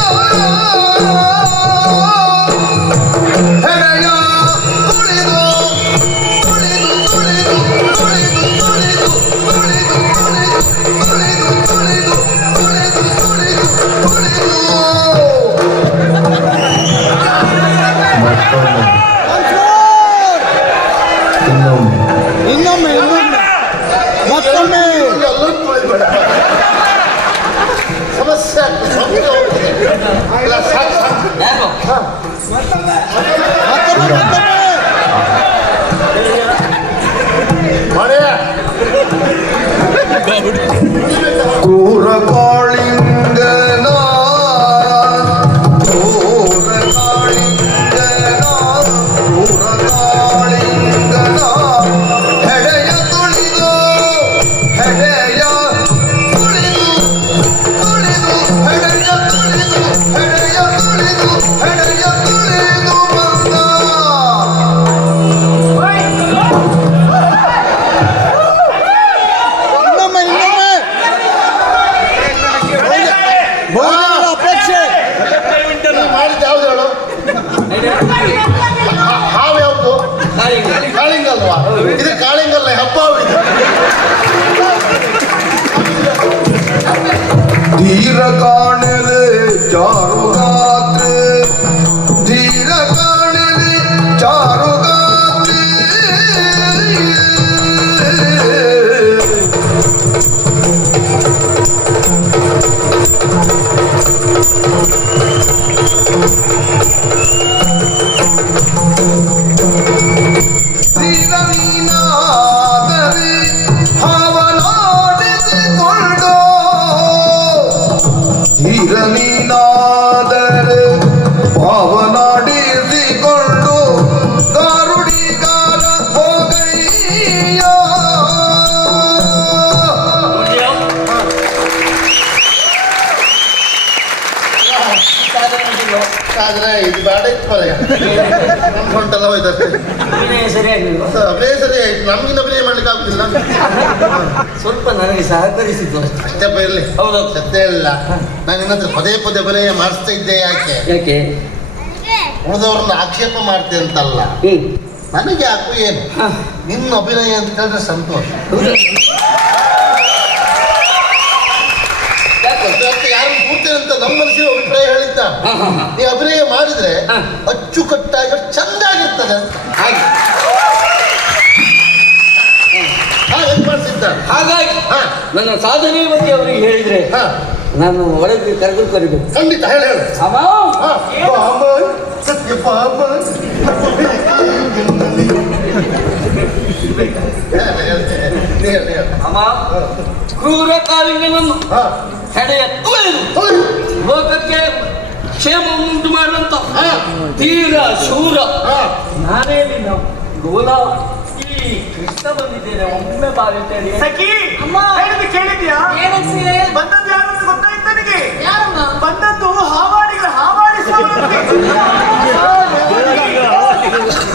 ಹೆಡೆಯ ತುಳಿದು ತುಳಿದು ತುಳಿದು ತುಳಿದು ತುಳಿದು ತುಳಿದು ತುಳಿದು ತುಳಿದು ತುಳಿದು ತುಳಿದು ತುಳಿದು ಇನ್ನೊಮ್ಮೆ ಮತ್ತೊಮ್ಮೆ ಎಲ್ಲರೂ ತುಳಿಬೇಡ. ಸಮಸ್ಯೆ ಆಗ್ತದೆ, ಸಮಸ್ಯೆ ಹೋಗ್ತದೆ. ಇಲ್ಲ, ಸಾಕು, ಸಾಕು. ಯಾರು ಮಳೆ ಕ್ರೂರ ಕಾಳಿಂಗನ ಕ್ರೂರ ಕಾಳಿಂಗನ ಕ್ರೂರ ಕಾಳಿಂಗನ ಹೆಡೆಯ ತುಳಿದು ಹೆಡೆಯ ತುಳಿದು ತುಳಿದು ಹೆಡೆಯ ತುಳಿದು ಹೆಡೆಯ ತುಳಿದು ಹೆಡೆಯ ತುಳಿದು ಬಂದ ಬಹುಜನರ ಅಪೇಕ್ಷೆ. ನೀನು ಮಾಡಿದ್ದು ಯಾವ್ದು ಹೇಳು? ಹಾವು ಯಾವುದು? ಕಾಳಿಂಗಲ್ವಾ? ಇದು ಕಾಳಿಂಗಲ್ಲ, ಹಬ್ಬ ಇದು. ಧೀರ ಕಾಣಲೆ ಚಾರುಗಾತ್ರೆ ಧೀರ ಕಾಣಲೆ ಚಾರುಗಾತ್ರೆ ಧೀರ ನೀನಾದರೆ ಹಾವನಾಡಿಸಿಕೊಂಡು ಧೀರ ನೀನಾದರೆ ಭಾವನಾಡಿಸಿಕೊಂಡು ಕಾರುಡಿಗಾರ ಹೋಗಯ್ಯ ಆದ್ರೆ ಇದು ಬೇಡ ಇತ್ತು ಮರೆಯ. ನಮ್ಮ ಹೊಂಟೆಲ್ಲ ಹೋಯ್ತಷ್ಟೇ. ಸರಿಯಾಗಿಲ್ವಾ ಅಭಿನಯ ಸರಿ ಆಯ್ತು, ನಮ್ಗಿಂತ ಅಭಿನಯ ಮಾಡ್ಲಿಕ್ಕೆ ಆಗುದಿಲ್ಲ. ಸ್ವಲ್ಪ ನನಗೆ ಸಹಕರಿಸಿದ್ದು ಅಷ್ಟೇ. ಅಷ್ಟಪ್ಪ ಇರ್ಲಿ. ಹೌದು. ಸತ್ಯ ಇಲ್ಲ, ನಾನು ನಿನ್ನ ಹತ್ರ ಪದೇ ಪದೇ ಅಭಿನಯ ಮಾಡಿಸ್ತಾ ಇದ್ದೆ. ಯಾಕೆ? ಯಾಕೆ ಉಳಿದವ್ರನ್ನ ಆಕ್ಷೇಪ ಮಾಡ್ತೆ ಅಂತಲ್ಲ, ನನಗೆ ಯಾಕೋ ಏನು ನಿನ್ನ ಅಭಿನಯ ಅಂತ ಹೇಳಿದ್ರೆ ಸಂತೋಷ. ಅದಕ್ಕೆ ಯಾರು ಕೂರ್ತೇನೆ ಅಂತ ನಮ್ಮ ಮನಸ್ಸಿನ ಅಭಿಪ್ರಾಯ ಹೇಳಿದ್ದ. ನೀ ಅಭಿನಯ ಮಾಡಿದ್ರೆ ಅಚ್ಚುಕಟ್ಟಾಗಿ ಚಂದಾಗಿರ್ತದೆ ಅಂತ. ಹಾಗೆ ಹಾಗೆ ಮಾಡಿಸಿದ್ದ. ಹಾಗಾಗಿ ನನ್ನ ಸಾಧನೆ ಬಗ್ಗೆ ಅವರಿಗೆ ಹೇಳಿದ್ರೆ ಹಾ, ನಾನು ಒಳಗೆ ಕರೆದು ಕರಿಬೇಕು. ಖಂಡಿತ ಹೇಳಿ ಹೇಳು. ಅಮ್ಮ ಹಾ, ಬಾಮ, ಸತ್ಯ ಬಾಮ. ಹೇಳಿ. ಅಮ್ಮ ಕ್ರೂರ ಕಾಳಿಂಗನನ್ನು ಹಾ, ಹೆಡೆಯ ತುಳಿದು ಹೋಗಿ. ಲೋಕಕ್ಕೆ ಕ್ಷೇಮ ಉಂಟು ಮಾಡುವಂತ ಹಾ, ತೀರ ಶೂರ ಹಾ. ನಾನೇ ನಿನ್ನ ಗೋಲ ಈ ಕೃಷ್ಣ ಬಂದಿದ್ದೇನೆ. ಒಮ್ಮೆ ಬಾರಿದ್ದೇನೆ. ಸಖಿ ಅಮ್ಮ. ಹೇಳಿದ್ದು ಕೇಳಿದ್ಯಾ? ಏನಂತೀರಿ? ಬಂದದ್ದು ಯಾರು ಅಂತ ಗೊತ್ತಾಯ್ತು ನನಗೆ. ಯಾರಮ್ಮ? ಬಂದದ್ದು ಹಾವಾಡಿಸುವವರಂತೆ.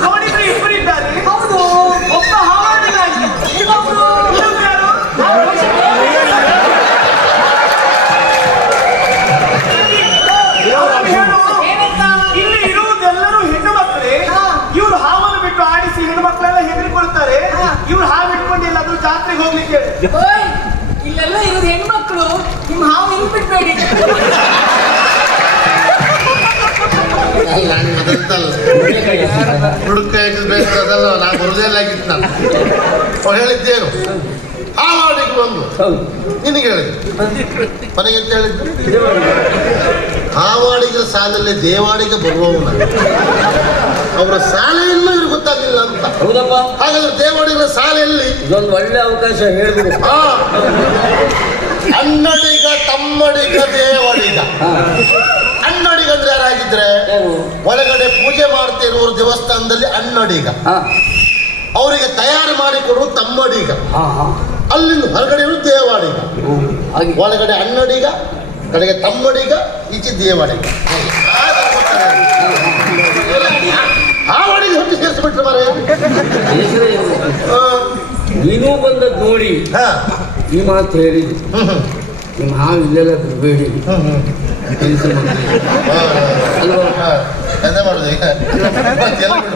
ನೋಡಿದ್ರೆ ಇಬ್ಬರಿದ್ದಾರೆ. ಹೌದು. ಒಬ್ಬ ಹಾವಾಡಿಗಾಗಿ ಇನ್ನೊಬ್ರು ಯಾರು? ಏನಂತ? ಇಲ್ಲಿ ಇರುವುದೆಲ್ಲರೂ ಹೆಣ್ಣು ಮಕ್ಕಳೇ. ಇವ್ರು ಹಾವನ್ನು ಬಿಟ್ಟು ಆಡಿಸಿ ಹೆಣ್ಣು ಮಕ್ಕಳೆಲ್ಲ ಹೆದರಿಕೊಳ್ತಾರೆ. ಇವ್ರು ಹಾವು ಇಟ್ಕೊಂಡು ಎಲ್ಲಾದ್ರೂ ಜಾತ್ರೆಗೆ ಹೋಗ್ಲಿಕ್ಕೆ. ಓಯ್, ಇಲ್ಲೆಲ್ಲ ಇರೋದು ಹೆಣ್ಮಕ್ಳು. ನಿಮ್ ಹಾವು ಇಲ್ಲಿ ಬಿಟ್ಬೇಡಿ. ಅಲ್ಲ, ನಾನು ಅದಲ್ಲ ಹುಡುಕ ಅದಲ್ಲ, ನಾನು ಬರುದೆಲ್ಲ ಆಗಿತ್ತು. ನಾನು ಅವ್ರು ಹೇಳಿದ್ದೇನು ಹಾವಾಡಿಗೆ ಬಂದು ಹೌದು ನಿನಗೆ ಹೇಳಿದ್ದು ಮನೆಗೆ ಅಂತ ಹೇಳಿದ್ದು. ಹಾವಾಡಿಗರ ಸಾಲಲ್ಲಿ ದೇವಾಡಿಗೆ ಬರುವವನ ಅವರ ಸಾಲ ಎಲ್ಲೂ ಇವ್ರಿಗೆ ಗೊತ್ತಾಗಿಲ್ಲ ಅಂತ. ಹೌದಪ್ಪ. ಹಾಗಾದ್ರೆ ದೇವಾಡಿಗರ ಸಾಲ ಎಲ್ಲಿ? ಇದೊಂದು ಒಳ್ಳೆ ಅವಕಾಶ ಹೇಳ್ಬಿಡು. ಹಾ, ಅಣ್ಣಡಿಗ ತಮ್ಮಡಿಗ ದೇವಡಿಗ. ಅಣ್ಣಡಿಗ ಅಂದ್ರೆ ಯಾರಾಗಿದ್ರೆ ಯಾರು? ಒಳಗಡೆ ಪೂಜೆ ಮಾಡ್ತಿರುವರು ದೇವಸ್ಥಾನದಲ್ಲಿ ಅಣ್ಣಡಿಗ, ಹಾ ಅವರಿಗೆ ತಯಾರು ಮಾಡಿಕೊಡುವ ತಮ್ಮಡಿಗ, ಹಾ ಹಾ ಅಲ್ಲಿಂದ ಹೊರಗಡೆ ಇವರು ದೇವಾಡಿಗ. ಹಾಗೆ ಒಳಗಡೆ ಅಣ್ಣಡಿಗ, ಕಡೆಗೆ ತಮ್ಮಡಿಗ, ಈಚೆ ದೇವಾಡಿಗ. ಹಾವಾಡಿಗೆ ಹೊಟ್ಟೆ ಸೇರಿಸ್ಬಿಟ್ರೆ ಮರ. ಹೆಸರೇ ಇವ್ರು. ನೀನು ಬಂದದ್ದು ನೋಡಿ ಹಾ ಈ ಮಾತು ಹೇಳಿದ್ದು. ನಿಮ್ಮ ಹಾವು ಇಲ್ಲೆಲ್ಲ ಬಿಡಬೇಡಿ ಕೆಲಸ ಮಾಡಿ ಅಲ್ವಾ? ಎಂತ ಮಾಡುದು ಈಗ ಮತ್ತೆಲ್ಲ ಬಿಡು.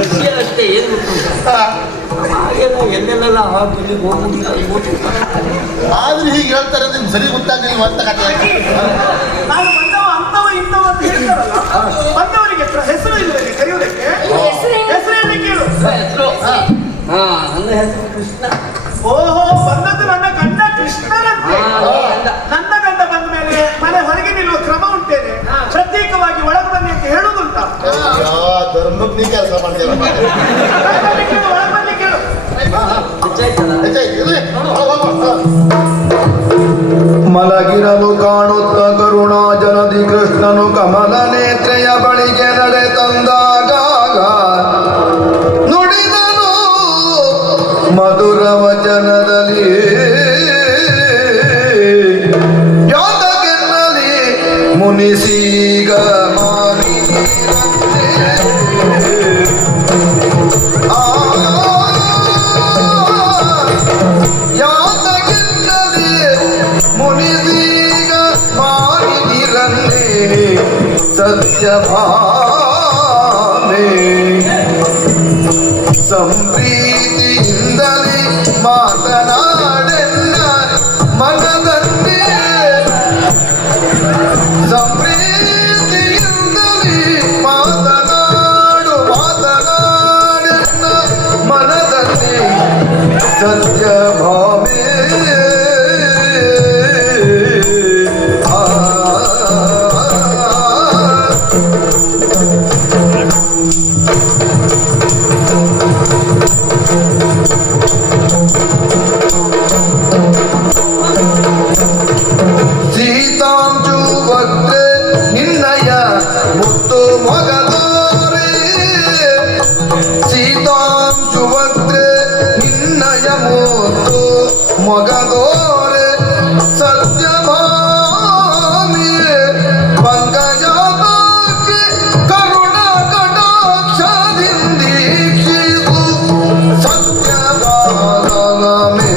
ವಿಷಯ ಅಷ್ಟೇ, ಏನು ಗೊತ್ತುಂಟ ಹಾಗೆಲ್ಲ ಎಲ್ಲೆಲ್ಲ ಹಾಕಿ ಇಲ್ಲಿಗೆ ಹೋಗ್ಬಿಟ್ಟು ಆದ್ರೆ ಹೀಗೆ ಹೇಳ್ತಾರೆ ಅಂತ ನಿಮ್ಗೆ ಸರಿ ಗೊತ್ತಾಗಲಿಲ್ಲ ಅಂತ ಕಥೆ. ನಾನು ಬಂದವ ಅಂತವ ಇಂಥವ ಅಂತ ಹೇಳ್ತಾರಲ್ಲ, ಬಂದವರಿಗೆ ಹೆಸರು ಇಲ್ಲದೆ ಕರೆಯುವುದಕ್ಕೆ ಹೆಸರನ್ನೇ ಕೇಳು. ಹಾ, ನನ್ನ ಹೆಸರು ಕೃಷ್ಣ. ಓಹೋ, ಬಂದದ್ದು ನನ್ನ ಗಂಡ ಕೃಷ್ಣನಂತೆ. ನನ್ನ ಗಂಡ ಬಂದ ಮೇಲೆ ಮನೆ ಹೊರಗೆ ನಿಲ್ಲುವ ಕ್ರಮ ಉಂಟೇನೆ, ಪ್ರತ್ಯೇಕವಾಗಿ ಒಳಗೆ ಬನ್ನಿ ಅಂತ ಹೇಳುದುಂಟ. ಧರ್ಮಜ್ಞ ಕೆಲಸ ಮಾಡ್ತೇವೆ. ಒಳಗೆ ಬನ್ನಿ ಕೇಳು. ಮಲಗಿರಲು ಕಾಣುತ್ತ ಕರುಣಾ ಜನದಿ ಕೃಷ್ಣನು ಕಮಲ ನೇತ್ರೆಯ ಬಳಿಗೆ ನಡೆ ತಂದಾಗ ನುಡಿದನು ಮಧುರ ವಚನದಲ್ಲಿ ಯಾತಗೆನ್ನಲಿ ಮುನಿಸೀಗ ಸತ್ಯಭಾಮೆ ಸಂಪ್ರೀತಿಯಿಂದಲೇ ಮಾತನಾಡೆನ್ನ ಮನದಲ್ಲಿ ಸಂಪ್ರೀತಿಯಿಂದಲೇ ಮಾತನಾಡೆನ್ನ ಮನದಲ್ಲಿ ಸತ್ಯಭಾಮೆ ಮೊಗದೋರೆ ಸತ್ಯಭಾಮಿಯೇ ಪಂಕಜಾತಕ್ಕೆ ಕರುಣ ಕಟಾಕ್ಷದಿಂದೀಕ್ಷಿಸು ಸತ್ಯಭಾಮೆ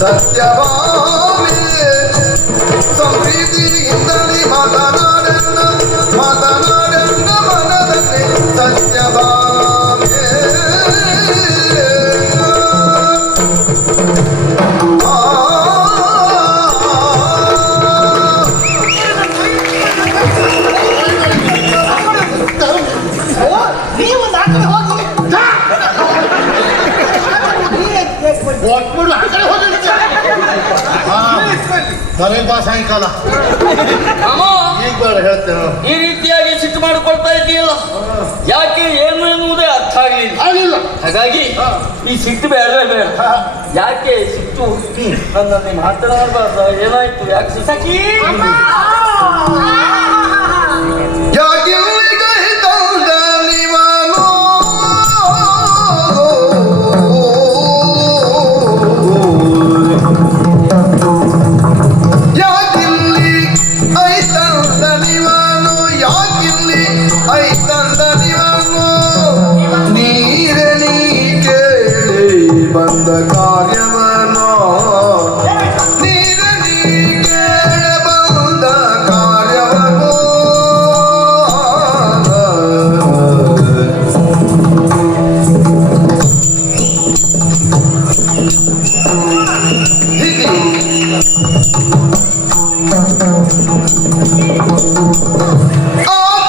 ಸತ್ಯಭಾಮೆ ಸಂಪ್ರೀತಿಯಿಂದಲೇ ಮಾತನಾಡೆನ್ನ ಮನದಲ್ಲಿ ಸತ್ಯಭಾಮೆ ನೀವು ನಾಲ್ಕು ಹೋಗಿ ಒಟ್ಬಿಡು ಆ ಕಡೆ ಹೋಗಿ ಮನೆಗೆ ಬಾ ಸಾಯಂಕಾಲ. ಈಗ ಬೇಡ ಹೇಳ್ತೇನೆ. ಈ ರೀತಿಯಾಗಿ ಸಿಟ್ಟು ಮಾಡಿಕೊಳ್ತಾ ಇದೆಯಲ್ಲ, ಯಾಕೆ ಏನು ಎನ್ನುವುದೇ ಅರ್ಥ ಆಗಲಿಲ್ಲ. ಹಾಗಾಗಿ ಈ ಸಿಟ್ಟು ಬೇಡವೇ ಬೇಡ. ಯಾಕೆ ಸಿಟ್ಟು ನನ್ನಲ್ಲಿ ಮಾತನಾಡಬಾರ್ದ? ಏನಾಯ್ತು? ಯಾಕೆ ಸಖಿ ಯಾಕೆ ತಂದ ನಿವನು ಯಾಕಿಲ್ಲಿ ಐತಂದ ನಿವನು ಯಾಕಿಲ್ಲಿ ಐತಂದ ನಿವನು ನೀರೆ ನೀ ಕೇಳಿ ಬಂದ ಕಾರ್ಯವನು ನೀರೆ ನೀ ಕೇಳಿ ಬಂದ ಕಾರ್ಯವನು ಆ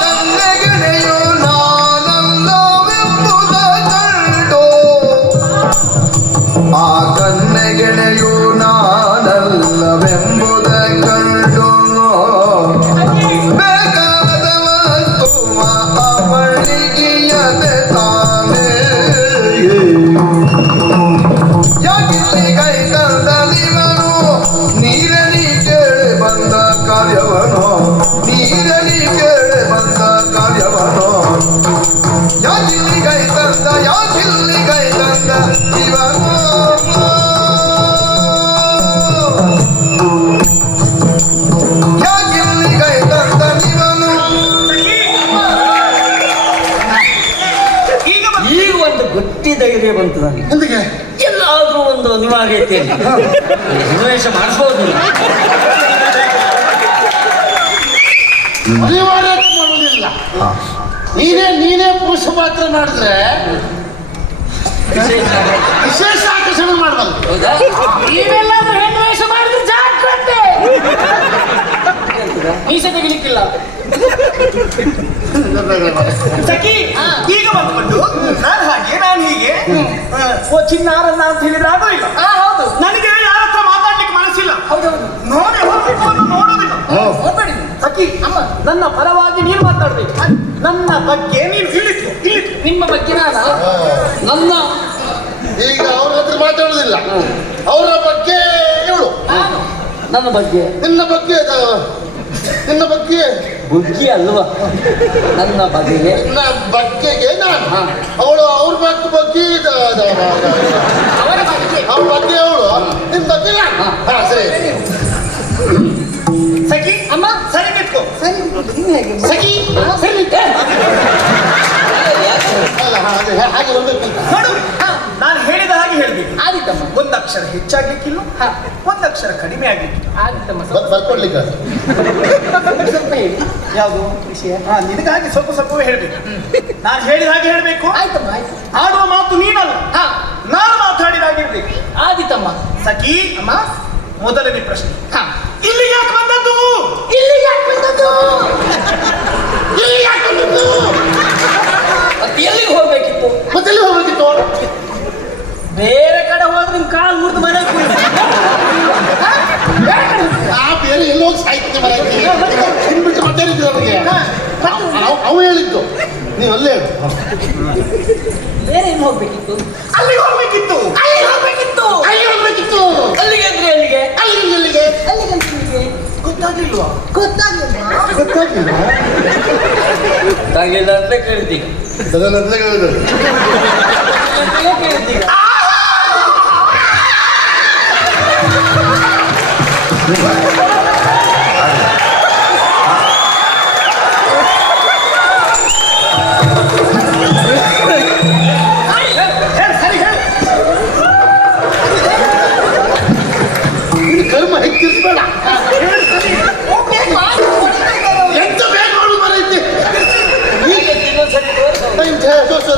ಕನ್ನೆಗೆಳೆಯು ನಾನಲ್ಲವೆಂಬುದ ಕಂಡು ಆ ಕನ್ನೆಗೆಳೆಯು ನಾನಲ್ಲವೆಂಬುದ ಕಂಡು ಬೇಕಾದ ವಸ್ತುವ ಅವಳಿಗೆಯದೆ ತಾನೇ ಯಾಕಿಲ್ಲಿ ಕೈ ತಂದ ನೀವನು ನೀರನಿ ಲಗ್ನ ಆಗೈತೆ ಹೆಣ್ಣುವೇಷ ಮಾಡಿಸ್ಬೋದು. ಅನಿವಾರ್ಯ ಮಾಡುವುದಿಲ್ಲ. ನೀನೇ ಪುರುಷ ಪಾತ್ರ ಮಾಡಿದ್ರೆ ವಿಶೇಷ ಆಕರ್ಷಣೆ ಮಾಡಬಲ್ಲ. ಹೌದಾ? ನೀವೆಲ್ಲಾದ್ರೂ ಹೆಣ್ಣು ವೇಷ ಮಾಡಿದ್ರೆ ಜಾಗ್ರತೆ. ಮೀಸೆ ತೆಗಿಲಿಕ್ಕಿಲ್ಲ. ಸಖಿ ಈಗ ಬಂದ್ಕೊಂಡು ನಾನು ಹೀಗೆ ಓ ಚಿನ್ನಾರನ್ನ ಅಂತ ಹೇಳಿದ್ರೆ ಆಗೋ ಇಲ್ಲ. ಹೌದು. ನನಗೆ ಯಾರ ಹತ್ರ ಮಾತಾಡ್ಲಿಕ್ಕೆ ಮನಸ್ಸಿಲ್ಲ. ಹೌದೌದು. ನೋಡಿ ಹೋಗ್ಬೇಕು ಅಂತ ನೋಡೋದಿಲ್ಲ. ಹೋಗ್ಬೇಡಿ. ಸಖಿ ಅಮ್ಮ ನನ್ನ ಪರವಾಗಿ ನೀನು ಮಾತಾಡ್ಬೇಕು. ನನ್ನ ಬಗ್ಗೆ ನೀನು ಇಳಿತು. ನಿಮ್ಮ ಬಗ್ಗೆ ನನ್ನ ಈಗ ಅವ್ರ ಹತ್ರ ಮಾತಾಡೋದಿಲ್ಲ. ಅವರ ಬಗ್ಗೆ ಇವಳು, ನನ್ನ ಬಗ್ಗೆ ನಿನ್ನ ಬಗ್ಗೆ ಬುದ್ಧಿ ಅಲ್ವಾ? ನನ್ನ ಬಗೆಗೆ ನಿನ್ನ ಬಗ್ಗೆಗೆ ನಾನು ಅವಳು ಅವ್ರ ಬಗ್ಗೆ ಅವರ ಬಗ್ಗೆ ಅವ್ರ ಬಗ್ಗೆ ಅವಳು ನಿನ್ನ ಬಗ್ಗೆ ನಾನು. ಹಾ ಸರಿ ಸಖಿ ಅಮ್ಮ ಸರಿ ನಿಂತ್ಕೋ. ಸರಿ ಹೇಗೆ ಸಖಿ ಸರಿ ನಿಂತೆ. ಅಲ್ಲ ಹಾಗೆ ಬರ್ಬೇಕು ಅಂತ. ನೋಡು ನಾನು ಹೇಳಿದ ಹಾಗೆ ಹೇಳ್ಬೇಕು. ಆದಿತ್ತಮ್ಮ. ಒಂದು ಅಕ್ಷರ ಹೆಚ್ಚಾಗ್ಲಿಕ್ಕಿಲ್ಲ, ಒಂದು ಅಕ್ಷರ ಕಡಿಮೆ ಆಗ್ಲಿಕ್ಕಿಲ್ಲ. ಆದಿತ್ತಮ್ಮ. ಬರ್ಕೊಡ್ಲಿಕ್ಕೆ ಸ್ವಲ್ಪ ಹೇಳಿ ಯಾವುದು ವಿಷಯ? ನಿನಗಾಗಿ ಸ್ವಲ್ಪ ಸ್ವಲ್ಪವೇ ಹೇಳ್ಬೇಕು. ನಾನು ಹೇಳಿದ ಹಾಗೆ ಹೇಳ್ಬೇಕು. ಆಯ್ತಮ್ಮ ಆಯ್ತು. ಆಡುವ ಮಾತು ನೀನಲ್ಲ, ನಾನು ಮಾತಾಡಿದಾಗಿರ್ಬೇಕು. ಆದಿತ್ತಮ್ಮ. ಸಖಿ ಅಮ್ಮ ಮೊದಲನೇ ಪ್ರಶ್ನೆ, ಹಾ ಇಲ್ಲಿ ಯಾಕೆ ಬಂದದ್ದು? ಇಲ್ಲಿ ಯಾಕೆ ಬಂದದ್ದು? ಇಲ್ಲಿ ಯಾಕೆ ಬಂದದ್ದು? ಮತ್ತೆ ಎಲ್ಲಿಗೆ ಹೋಗ್ಬೇಕಿತ್ತು? ಮತ್ತೆ ಎಲ್ಲಿ ಹೋಗ್ಬೇಕಿತ್ತು? ಬೇರೆ ಕಡೆ ಹೋದ್ರೆ ನಿಮ್ ಕಾಲು ಮುರಿದು ಮನೆ ಬೇರೆ ಎಲ್ಲೋ ಸಾಹಿತ್ಯ ಬಿಟ್ಟು ಮತ್ತೆ ಹೇಳಿದ್ರು ಅವರಿಗೆ. ಅವ ಹೇಳಿದ್ದು ನೀವು ಅಲ್ಲೇ ಹೇಳು. ಬೇರೆ ಏನು ಹೋಗ್ಬೇಕಿತ್ತು? ಅಲ್ಲಿ ಹೋಗ್ಬೇಕಿತ್ತು. ಅಲ್ಲಿ ಹೋಗ್ಬೇಕಿತ್ತು. ಅಲ್ಲಿ ಹೋಗ್ಬೇಕಿತ್ತು. ಅಲ್ಲಿಗೆ ಅಂದ್ರೆ ಎಲ್ಲಿಗೆ? ಅಲ್ಲಿಗೆ ಅಲ್ಲಿಗೆ ಗೊತ್ತಾಗ್ಲಿಲ್ವಾ? ಗೊತ್ತಾಗಿಲ್ಲ. ಗೊತ್ತಾಗಿಲ್ಲ. ಗೊತ್ತಾಗಿಲ್ಲ ಅಂತ ಕೇಳ್ತೀಗ. ಅದನ್ನೆಲ್ಲ ಹೇಳಿದ್ರು. ಕೇಳ್ತೀಗ ಸರಿ ಹೇಳು. ನಿನ್ನ ಕರ್ಮ ಹೆಚ್ಚಿಸ್ಬೇಡ. ಎಂತ ಬೇಗ ಮಾಡು ಮರೈತಿ. ಇನ್ನೊಂದ್ಸರಿ ತೋರ್ಸು.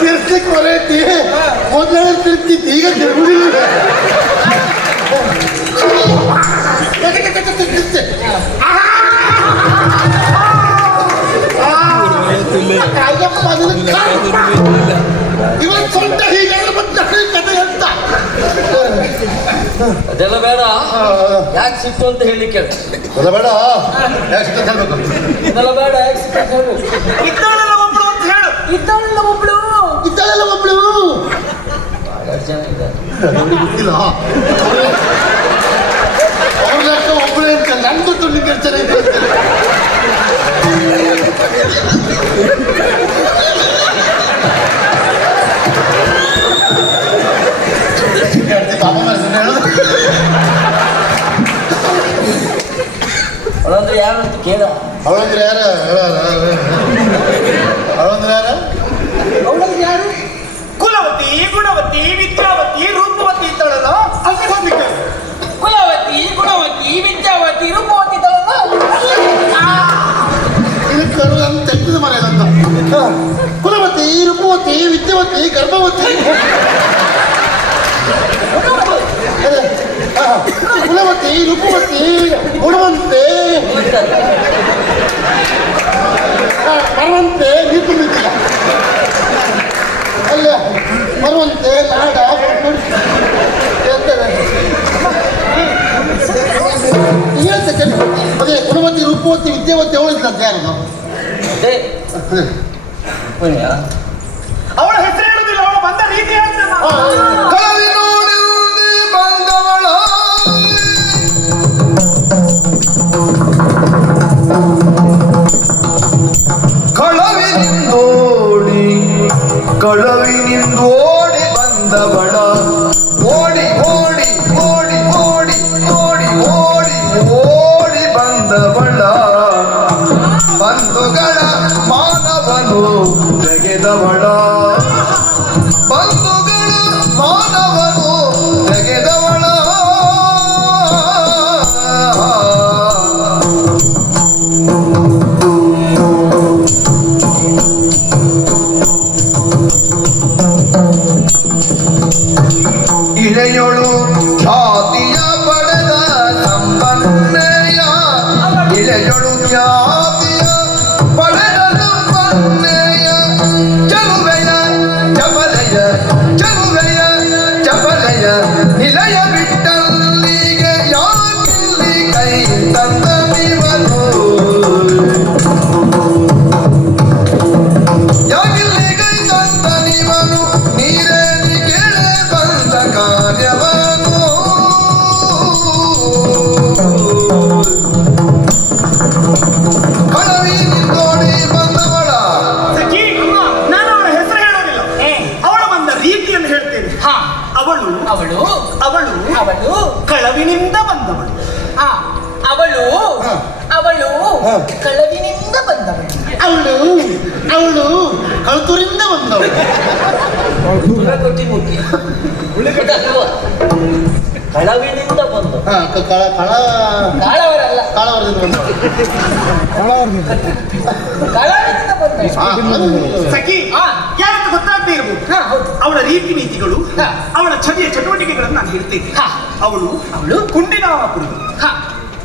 ತಿರ್ಸ್ಲಿಕ್ಕೆ ಮರೈತಿ. ಮೊದಲೇ ತಿರ್ತಿತ್ತು, ಈಗ ತಿರುಗುದಿಲ್ಲ. ಇವತ್ತು ಸೊಂಟ ಹೀಗೆ ಮತ್ತೆ ಕತೆ ಅಂತ. ಅದೆಲ್ಲ ಬೇಡ. ಯಾಕೆ ಸಿಟ್ಟು ಅಂತ ಹೇಳಿ ಕೇಳ. ಅಲ್ಲ ಬೇಡ, ಯಾಕೆ ಹೇಳ್ಬೇಕು? ಅದೆಲ್ಲ ಬೇಡ. ಯಾಕೆ ಸಿಟ್ಟು ಅಂತ ಹೇಳ್ಬೇಕು. ಇದ್ದವಳೆಲ್ಲ ಒಬ್ಳು ಅಂತ ಹೇಳು. ಇದ್ದವಳೆಲ್ಲ ಒಬ್ಳು. ಇದ್ದಾಳೆಲ್ಲ ಒಬ್ಳು. ಎರಡು ಜನ ಇದ್ದಾರೆ. ಅವ್ರಿಗೆ ಗೊತ್ತಿಲ್ಲ. ಅವ್ರ ಲೆಕ್ಕ ಒಬ್ಳು ಅಂತ ನನ್ ಗೊತ್ತು. ನಿಮ್ಗೆ ಎಷ್ಟು ಜನ ಇದ್ದಾರೆ? ಅವಳಂದ್ರೆ ಯಾರು ಅಂತ ಕೇಳ. ಅವಳಂದ್ರೆ ಯಾರ? ಅವಳಂದ್ರೆ ಯಾರ? ಅವಳಲ್ಲಿ ಯಾರು? ಕುಲವತಿ, ಗುಣವತಿ, ವಿದ್ಯಾವತಿ, ರೂಪವತಿ ಇದ್ದಾಳಲ್ಲ, ಅಲ್ಲಿ ಹೋಗ್ಲಿಕ್ಕೆ. ಕುಲವತಿ, ಗುಣವತಿ, ವಿದ್ಯಾವತಿ, ರೂಪವತಿ ಇದ್ದಾಳಲ್ಲ. ಇದಕ್ಕೆ ಅಂತ ತೆಗೆದು ಮರೆಯದಂತ. ಕುಲವತಿ, ರೂಪವತಿ, ವಿದ್ಯಾವತಿ, ಗರ್ಭವತಿ. ಕುಲವತಿ, ರೂಪವತಿ, ಗುಣವಂತೆ, ಮರವಂತೆ, ನೀರು ತುಂಬಿದ್ದಿಲ್ಲ ಅಲ್ಲ. ಮರವಂತೆ, ನಾಡ, ಅದೇ ಗುಣವತಿ, ರೂಪವತಿ, ವಿದ್ಯಾವತಿ ಅವಳಿದ್ದಂತೆ ಯಾರದು? ಅದೇ ಅವಳ ಹೆಸರು ಹೇಳುದಿಲ್ಲ, ಅವಳ ಬಂದ ರೀತಿ ಹೇಳ್ತೇನೆ ನಾನು. ಕಳವಿ ನೋಡಿ ಬಂದವಳ ಕಳವಿನಿಂದೋಡಿ ಬಂದವಳ ಓಡಿ ಓಡಿ ಓಡಿ ಓಡಿ ಓಡಿ ಓಡಿ ಬಂದವಳ ಬಂಧುಗಳ ಮಾನವನು ತೆಗೆದವಳ ಬಂಧುಗಳ ಮಾನವನು ತೆಗೆದವಳ ಇಳೆಯೊಳು ಖ್ಯಾತಿಯ ಪಡೆದ ಸಂಪನ್ನೆಯ ಇಳೆಯೊಳು ಖ್ಯಾತಿಯ ಪಡೆದ ಸಂಪನ್ನೆಯ ಚಲುವೆಯ ಚಪಲೆಯ ಚಲುವೆಯ ಚಪಲೆಯ ನಿಲಯ ಬಿಟ್ಟಲ್ಲಿಗೆ ಯಾಕಿಲ್ಲಿ ಕೈ ತಂದ ನೀವನು ಯಾಕಿಲ್ಲಿ ಕೈ ತಂದ ನೀವನು ನೀರೇನಿ ಕೇಳೆ ಬಂದ ಕಾರ್ಯವನು ಕಳವಿನಿಂದೋಡಿ ಬಂದವಳ ಸಖಿ, ನಾನು ಅವಳ ಹೆಸರು ಹೇಳೋದಿಲ್ಲ, ಅವಳು ಬಂದ ರೀತಿಯನ್ನು ಹೇಳ್ತೇನೆ. ಅವಳು ಅವಳು ಅವಳು ಅವಳು ಕಳವಿನಿಂದ ಬಂದವಳು. ಅವಳು ಹ. ಅವಳು ಹ. ಕಳವಿನಿಂದ ಬಂದವಳು. ಅವಳು ಅವಳು ಕಳ್ತೂರಿಂದ ಬಂದವಳು. ಕಳವಿನಿಂದ ಬಂದು ಹಾ, ಕಳ ಕಳ ಕಾಳವರಲ್ಲ, ಕಾಳವರದಿಂದ ಬಂದವಳು. ಕಳವಿನಿಂದ ಬಂದವಳು. ಹಾ, ಅದು- ಸಖಿ, ಯಾರಂತ ಗೊತ್ತಾಗದೇ ಇರ್ಬೋದು. ಹೌದು. ಅವಳ ರೀತಿ ನೀತಿಗಳು, ಹ. ಅವಳ ಚರ್ಯ ಚಟುವಟಿಕೆಗಳನ್ನು ನಾನು ಹೇಳ್ತೇನೆ. ಹ. ಅವಳು ಅವಳು ಕುಂಡಿನಾಪುರದ ಹ.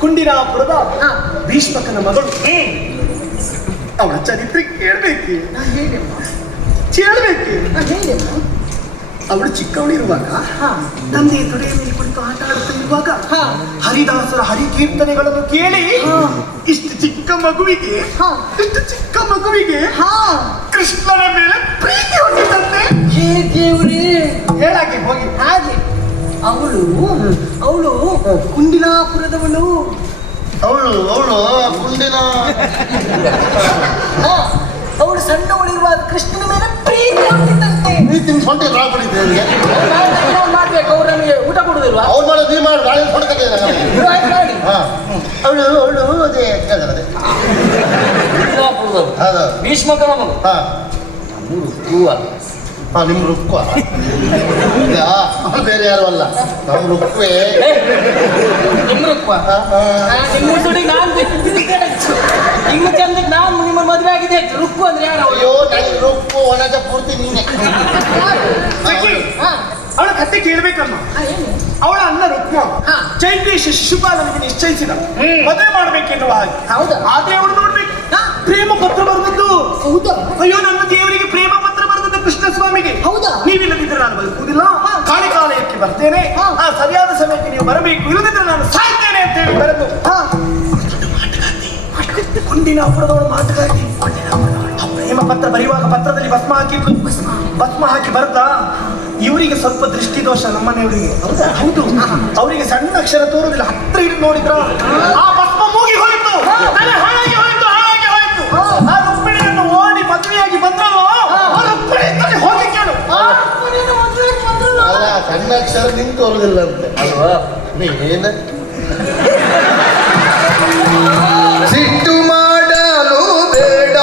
ಕುಂಡಿನಾಪುರದ ಹ. ಭೀಷ್ಮಕನ ಮಗಳು. ಅವಳ ಚರಿತ್ರೆ ಕೇಳಬೇಕು ಹೇಳಮ್ಮ, ಕೇಳಬೇಕು. ಹೇಳಮ್ಮ. ಅವಳು ಚಿಕ್ಕವಳಿರುವಾಗ ಹ. ತಂದೆಯ ತೊಡೆಯ ಮೇಲೆ ಕುಳಿತು ಆಟ ಆಡುತ್ತಾ ಇರುವಾಗ ಹ. ಹರಿದಾಸರ ಹರಿಕೀರ್ತನೆಗಳನ್ನು ಕೇಳಿ ಇಷ್ಟು ಚಿಕ್ಕ ಮಗುವಿಗೆ ಹ. ಇಷ್ಟು ಚಿಕ್ಕ ಮಗುವಿಗೆ ಹ. ಕೃಷ್ಣನ ಮೇಲೆ ಪ್ರೀತಿ ಹುಟ್ಟಿದಂತೆ. ಹೇ ದೇವ್ರೇ, ಹೇಳಾಗೆ ಹೋಗಿ ಹಾಗೆ ಅವಳು ಅವಳು ಕುಂಡಿನಾಪುರದವಳು. ಅವಳು ಅವಳು ಕುಂಡಿನ ಹ. ಅವಳು ಸಣ್ಣವಳಿರುವಾಗ ಕೃಷ್ಣನ ಮೇಲೆ ಪ್ರೀತಿ ಹೊಂದಿದ್ದಂತೆ. ಪ್ರೀತಿನ ಸೊಂಟೆ ರಾಬಿಡಿದ್ದೆ ಅವನಿಗೆ. ಮಾಡ್ಬೇಕು, ಅವ್ರು ನಮಗೆ ಊಟ ಕೊಡುದಿಲ್ವಾ? ಅವ್ರು ಮಾಡೋದು ನೀ ಮಾಡಿ ಗಾಳಿ ಹೊಡ್ತದೆ. ಮಾಡಿ. ಹಾ, ಅವಳು ಅವಳು ಅದೇ ಕೇಳಿದ್ರೆ ಕುಂದಾಪುರದವರು ಹೌದು. ಭೀಷ್ಮಕನ ಮಗ ಹಾ ಹೂವ ಹಾ, ನಿಮ್ ರುಕ್ಕು ಬೇರೆ ಯಾರು ಅಲ್ಲ, ನಮ್ ರುಕ್ವೇ. ನಿಮ್ರಪ್ಪ ಹಾ, ಹಾ. ನಿಮ್ಮ ಸುಡಿ ನಾನು ನಿಮ್ಮ ಚಂದಕ್ಕೆ ನಾನು ನಿಮ್ಮ ಮದುವೆ ಆಗಿದೆ ಹೆಚ್ಚು. ರುಕ್ಕು ಅಂದ್ರೆ ಯಾರು ಅವಳು? ಅಯ್ಯೋ, ನನ್ ರುಕ್ಕು ಒಣಗ ಪೂರ್ತಿ ನೀನೆ. ಸಖಿ, ಹ. ಅವಳ ಕಥೆ ಕೇಳ್ಬೇಕಮ್ಮ. ಏನು? ಅವಳ ಅಣ್ಣ ರುಕ್ಮ ಹ. ಚೈತ್ಯೇಶ ಶಿಶುಪಾಲನಿಗೆ ನಿಶ್ಚಯಿಸಿದ ಮದುವೆ ಮಾಡಬೇಕೆನ್ನುವ ಹಾಗೆ. ಹೌದಾ? ಆದ್ರೆ ಅವಳು ನೋಡ್ಬೇಕು, ಹ. ಪ್ರೇಮ ಪತ್ರ ಬರೆದದ್ದು. ಹೌದಾ? ಅಯ್ಯೋ, ನನ್ನ ದೇವರಿಗೆ ಪ್ರೇಮ ಪತ್ರ ಬರೆದದ್ದು ಕೃಷ್ಣ ಸ್ವಾಮಿಗೆ. ಹೌದಾ? ನೀವಿಲ್ಲದಿದ್ರೆ ನಾನು ಬದುಕುವುದಿಲ್ಲ, ಕಾಳಿಕಾಲಯಕ್ಕೆ ಬರ್ತೇನೆ, ಹ. ಆ ಸರಿಯಾದ ಸಮಯಕ್ಕೆ ನೀವು ಬರಬೇಕು, ಇಲ್ಲದಿದ್ರೆ ನಾನು ಸಾಯ್ತೇನೆ ಅಂತ ಹೇಳಿ ಬರೆದು ಕುಂಡಿನಾಪುರದವಳು ಮಾತುಗಾತಿ. ಆ ಪ್ರೇಮ ಪತ್ರ ಬರೆಯುವಾಗ ಪತ್ರದಲ್ಲಿ ಭಸ್ಮ ಹಾಕಿದ್ದು, ಭಸ್ಮ ಹಾಕಿ ಬರ್ತಾ ಇವರಿಗೆ ಸ್ವಲ್ಪ ದೃಷ್ಟಿ ದೋಷ, ನಮ್ಮನೆಯವರಿಗೆ. ಹೌದಾ? ಹೌದು. ಅವರಿಗೆ ಸಣ್ಣ ಅಕ್ಷರ ತೋರುದಿಲ್ಲ, ಹತ್ರ ಹಿಡಿದು ನೋಡಿದ್ರ ಆ ಭಸ್ಮ ಮೂಗಿ ಹೋಯಿತು, ತಲೆ ಹಾಳಾಗಿ ಹೋಯಿತು, ಹಾಳಾಗಿ ಹೋಯಿತು. ಆ ರುಕ್ಮಿಣಿಯನ್ನು ಓಡಿ ಮದುವೆಯಾಗಿ ಬಂದ್ರಲ್ಲೋ, ಆ ರುಕ್ಮಿಣಿ ತಲೆ ಹೋಗಿ ಕೇಳು. ಅಲ್ಲ, ಸಣ್ಣ ಅಕ್ಷರ ನಿಂತು ಹೋಗುದಿಲ್ಲ ಅಂತೆ ಅಲ್ವಾ? ನೀನ ಸಿಟ್ಟು ಮಾಡಲು ಬೇಡ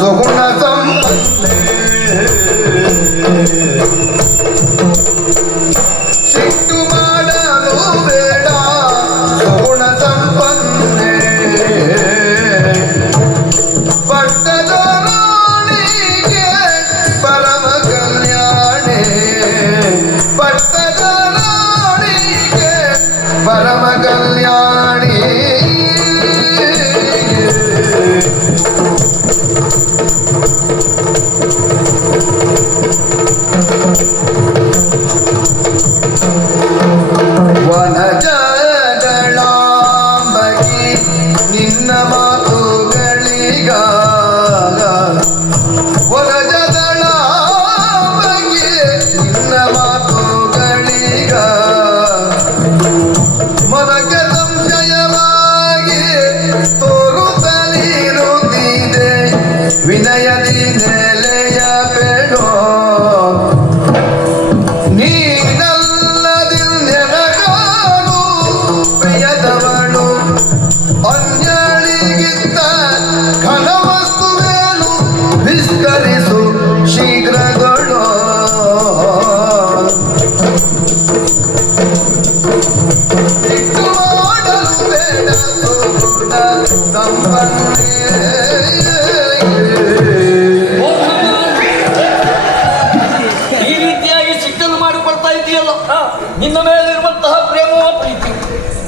ಸುಗುಣ ಸಂಪನ್ನೆ ಸಿಟ್ಟು ಮಾಡಲು ಬೇಡ ಸುಗುಣ ಸಂಪನ್ನೆ ಪಟ್ಟದ ರಾಣಿಗೆ ಪರಮ ಕಲ್ಯಾಣೆ ಪಟ್ಟದ ರಾಣಿಗೆ ಪರಮ ಕಲ್ಯಾಣೆ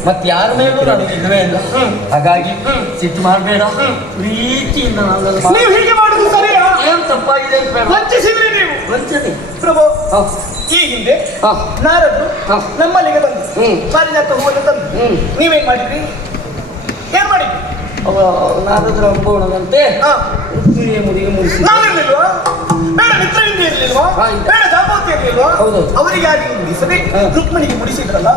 ಮತ್ತೆ ಯಾರ ಮೇಲೂ ನನಗೆ ಇಲ್ಲವೇ ಇಲ್ಲ. ಹಾಗಾಗಿ ಸಿಟ್ಟು ಮಾಡಬೇಡ, ಪ್ರೀತಿಯಿಂದ ನಾವೆಲ್ಲ ನೀವು ಹೀಗೆ ಮಾಡುದು ಸರಿಯಾ? ಏನ್ ತಪ್ಪಾಗಿದೆ ಅಂತ ಬೇಡ. ವಂಚಿಸಿದ್ರಿ ನೀವು. ವಂಚನೆ. ಪ್ರಭು ಹ. ಈ ಹಿಂದೆ ಹ. ನಾರದ್ರು ಹ. ನಮ್ಮಲ್ಲಿಗೆ ಬಂದು ಪಾರಿಜಾತ ಹೂವನ್ನು ತಂದು ನೀವೇನ್ ಮಾಡಿದ್ರಿ? ಏನ್ ಮಾಡಿದ್ರಿ? ಅವ ನಾರದ್ರ ಅಂಬೋಣದಂತೆ ಹ. ಹಿರಿಯ ಮುಡಿಗೆ ಮುಗಿಸಿ ನಾನಿರ್ಲಿಲ್ವಾ? ಬೇಡ ಮಿತ್ರರಿಂದ ಇರ್ಲಿಲ್ವಾ? ಹಾ, ಇಲ್ಲ. ಬೇಡ ಜಾಪವತಿ ಇರ್ಲಿಲ್ವಾ? ಹೌದು. ಅವರಿಗೆ ಯಾರಿಗೆ ಮುಡಿಸದೆ ಹ. ರುಕ್ಮಿಣಿಗೆ ಮುಡಿಸಿದ್ರಲ್ಲ,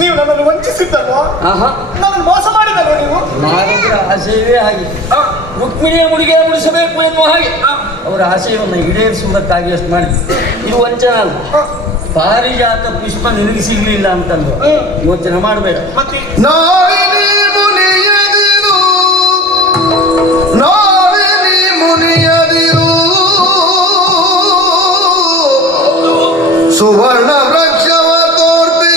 ನೀವು ನನ್ನನ್ನು ವಂಚಿಸಿದ್ದಲ್ವಾ? ಆಹಾ, ನನ್ನನ್ನು ಮೋಸ ಮಾಡಿದಲ್ವಾ ನೀವು? ನಾರದ್ರ ಆಶಯವೇ ಹಾಗೆ. ಹ. ರುಕ್ಮಿಣಿಯ ಮುಡಿಗೆ ಮುಡಿಸಬೇಕು ಎನ್ನುವ ಹಾಗೆ ಅವರ ಆಶಯವನ್ನು ಈಡೇರಿಸುವುದಕ್ಕಾಗಿ ಅಷ್ಟು ಮಾಡಿದ್ರು. ಇದು ವಂಚನೆ ಅಲ್ಲ. ಹ. ಪಾರಿಜಾತ ಪುಷ್ಪ ನಿನಗೆ ಸಿಗ್ಲಿಲ್ಲ ಅಂತಂದು ಯೋಚನೆ ಮಾಡಬೇಡ. ಮತ್ತೆ ನಾವಿನಿ ಮುನಿಯದಿರು, ನಾವಿನಿ ಮುನಿಯದಿರು, ಸುವರ್ಣ ವೃಕ್ಷವ ತೋರ್ಪಿ,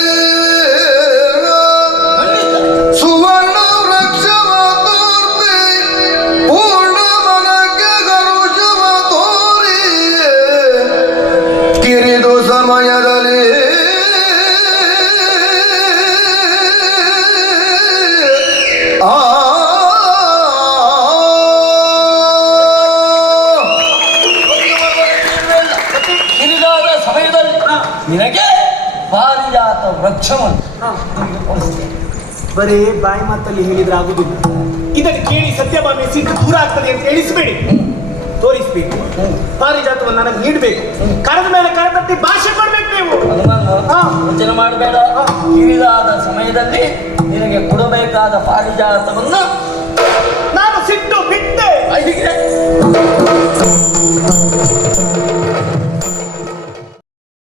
ಸುವರ್ಣ ವೃಕ್ಷವ ತೋರ್ಪಿ, ಪೂರ್ಣ ಮನಕ್ಕೆ ಗರುಷವ ತೋರಿ, ಕಿರಿದು ಸಮಯದಲ್ಲಿ ಕಿರಿದಾದ ಸಮಯದಲ್ಲಿ ನಿನಗೆ ಪಾರಿಜಾತ ವೃಕ್ಷವನ್ನು ಬರೇ ಬಾಯಿ ಮಾತಲ್ಲಿ ಹೇಳಿದ್ರೆ ಆಗುದಿಲ್ಲ. ಇದನ್ನು ಕೇಳಿ ಸತ್ಯಭಾಮೆ ಸಿಟ್ಟು ದೂರ ಆಗ್ತದೆ ಅಂತ ಹೇಳಿಸಬೇಡಿ, ತೋರಿಸ್ಬೇಕು. ಪಾರಿಜಾತವನ್ನು ನನಗೆ ನೀಡಬೇಕು. ಕರೆದ ಮೇಲೆ ಕರೆದಟ್ಟಿ ಭಾಷೆ ಕೊಡ್ಬೇಕು ನೀವು. ಹಾ. ಯೋಚನೆ ಮಾಡಬೇಡ. ಕಿರಿದಾದ ಸಮಯದಲ್ಲಿ ನಿನಗೆ ಕೊಡಬೇಕಾದ ಪಾರಿಜಾತವನ್ನು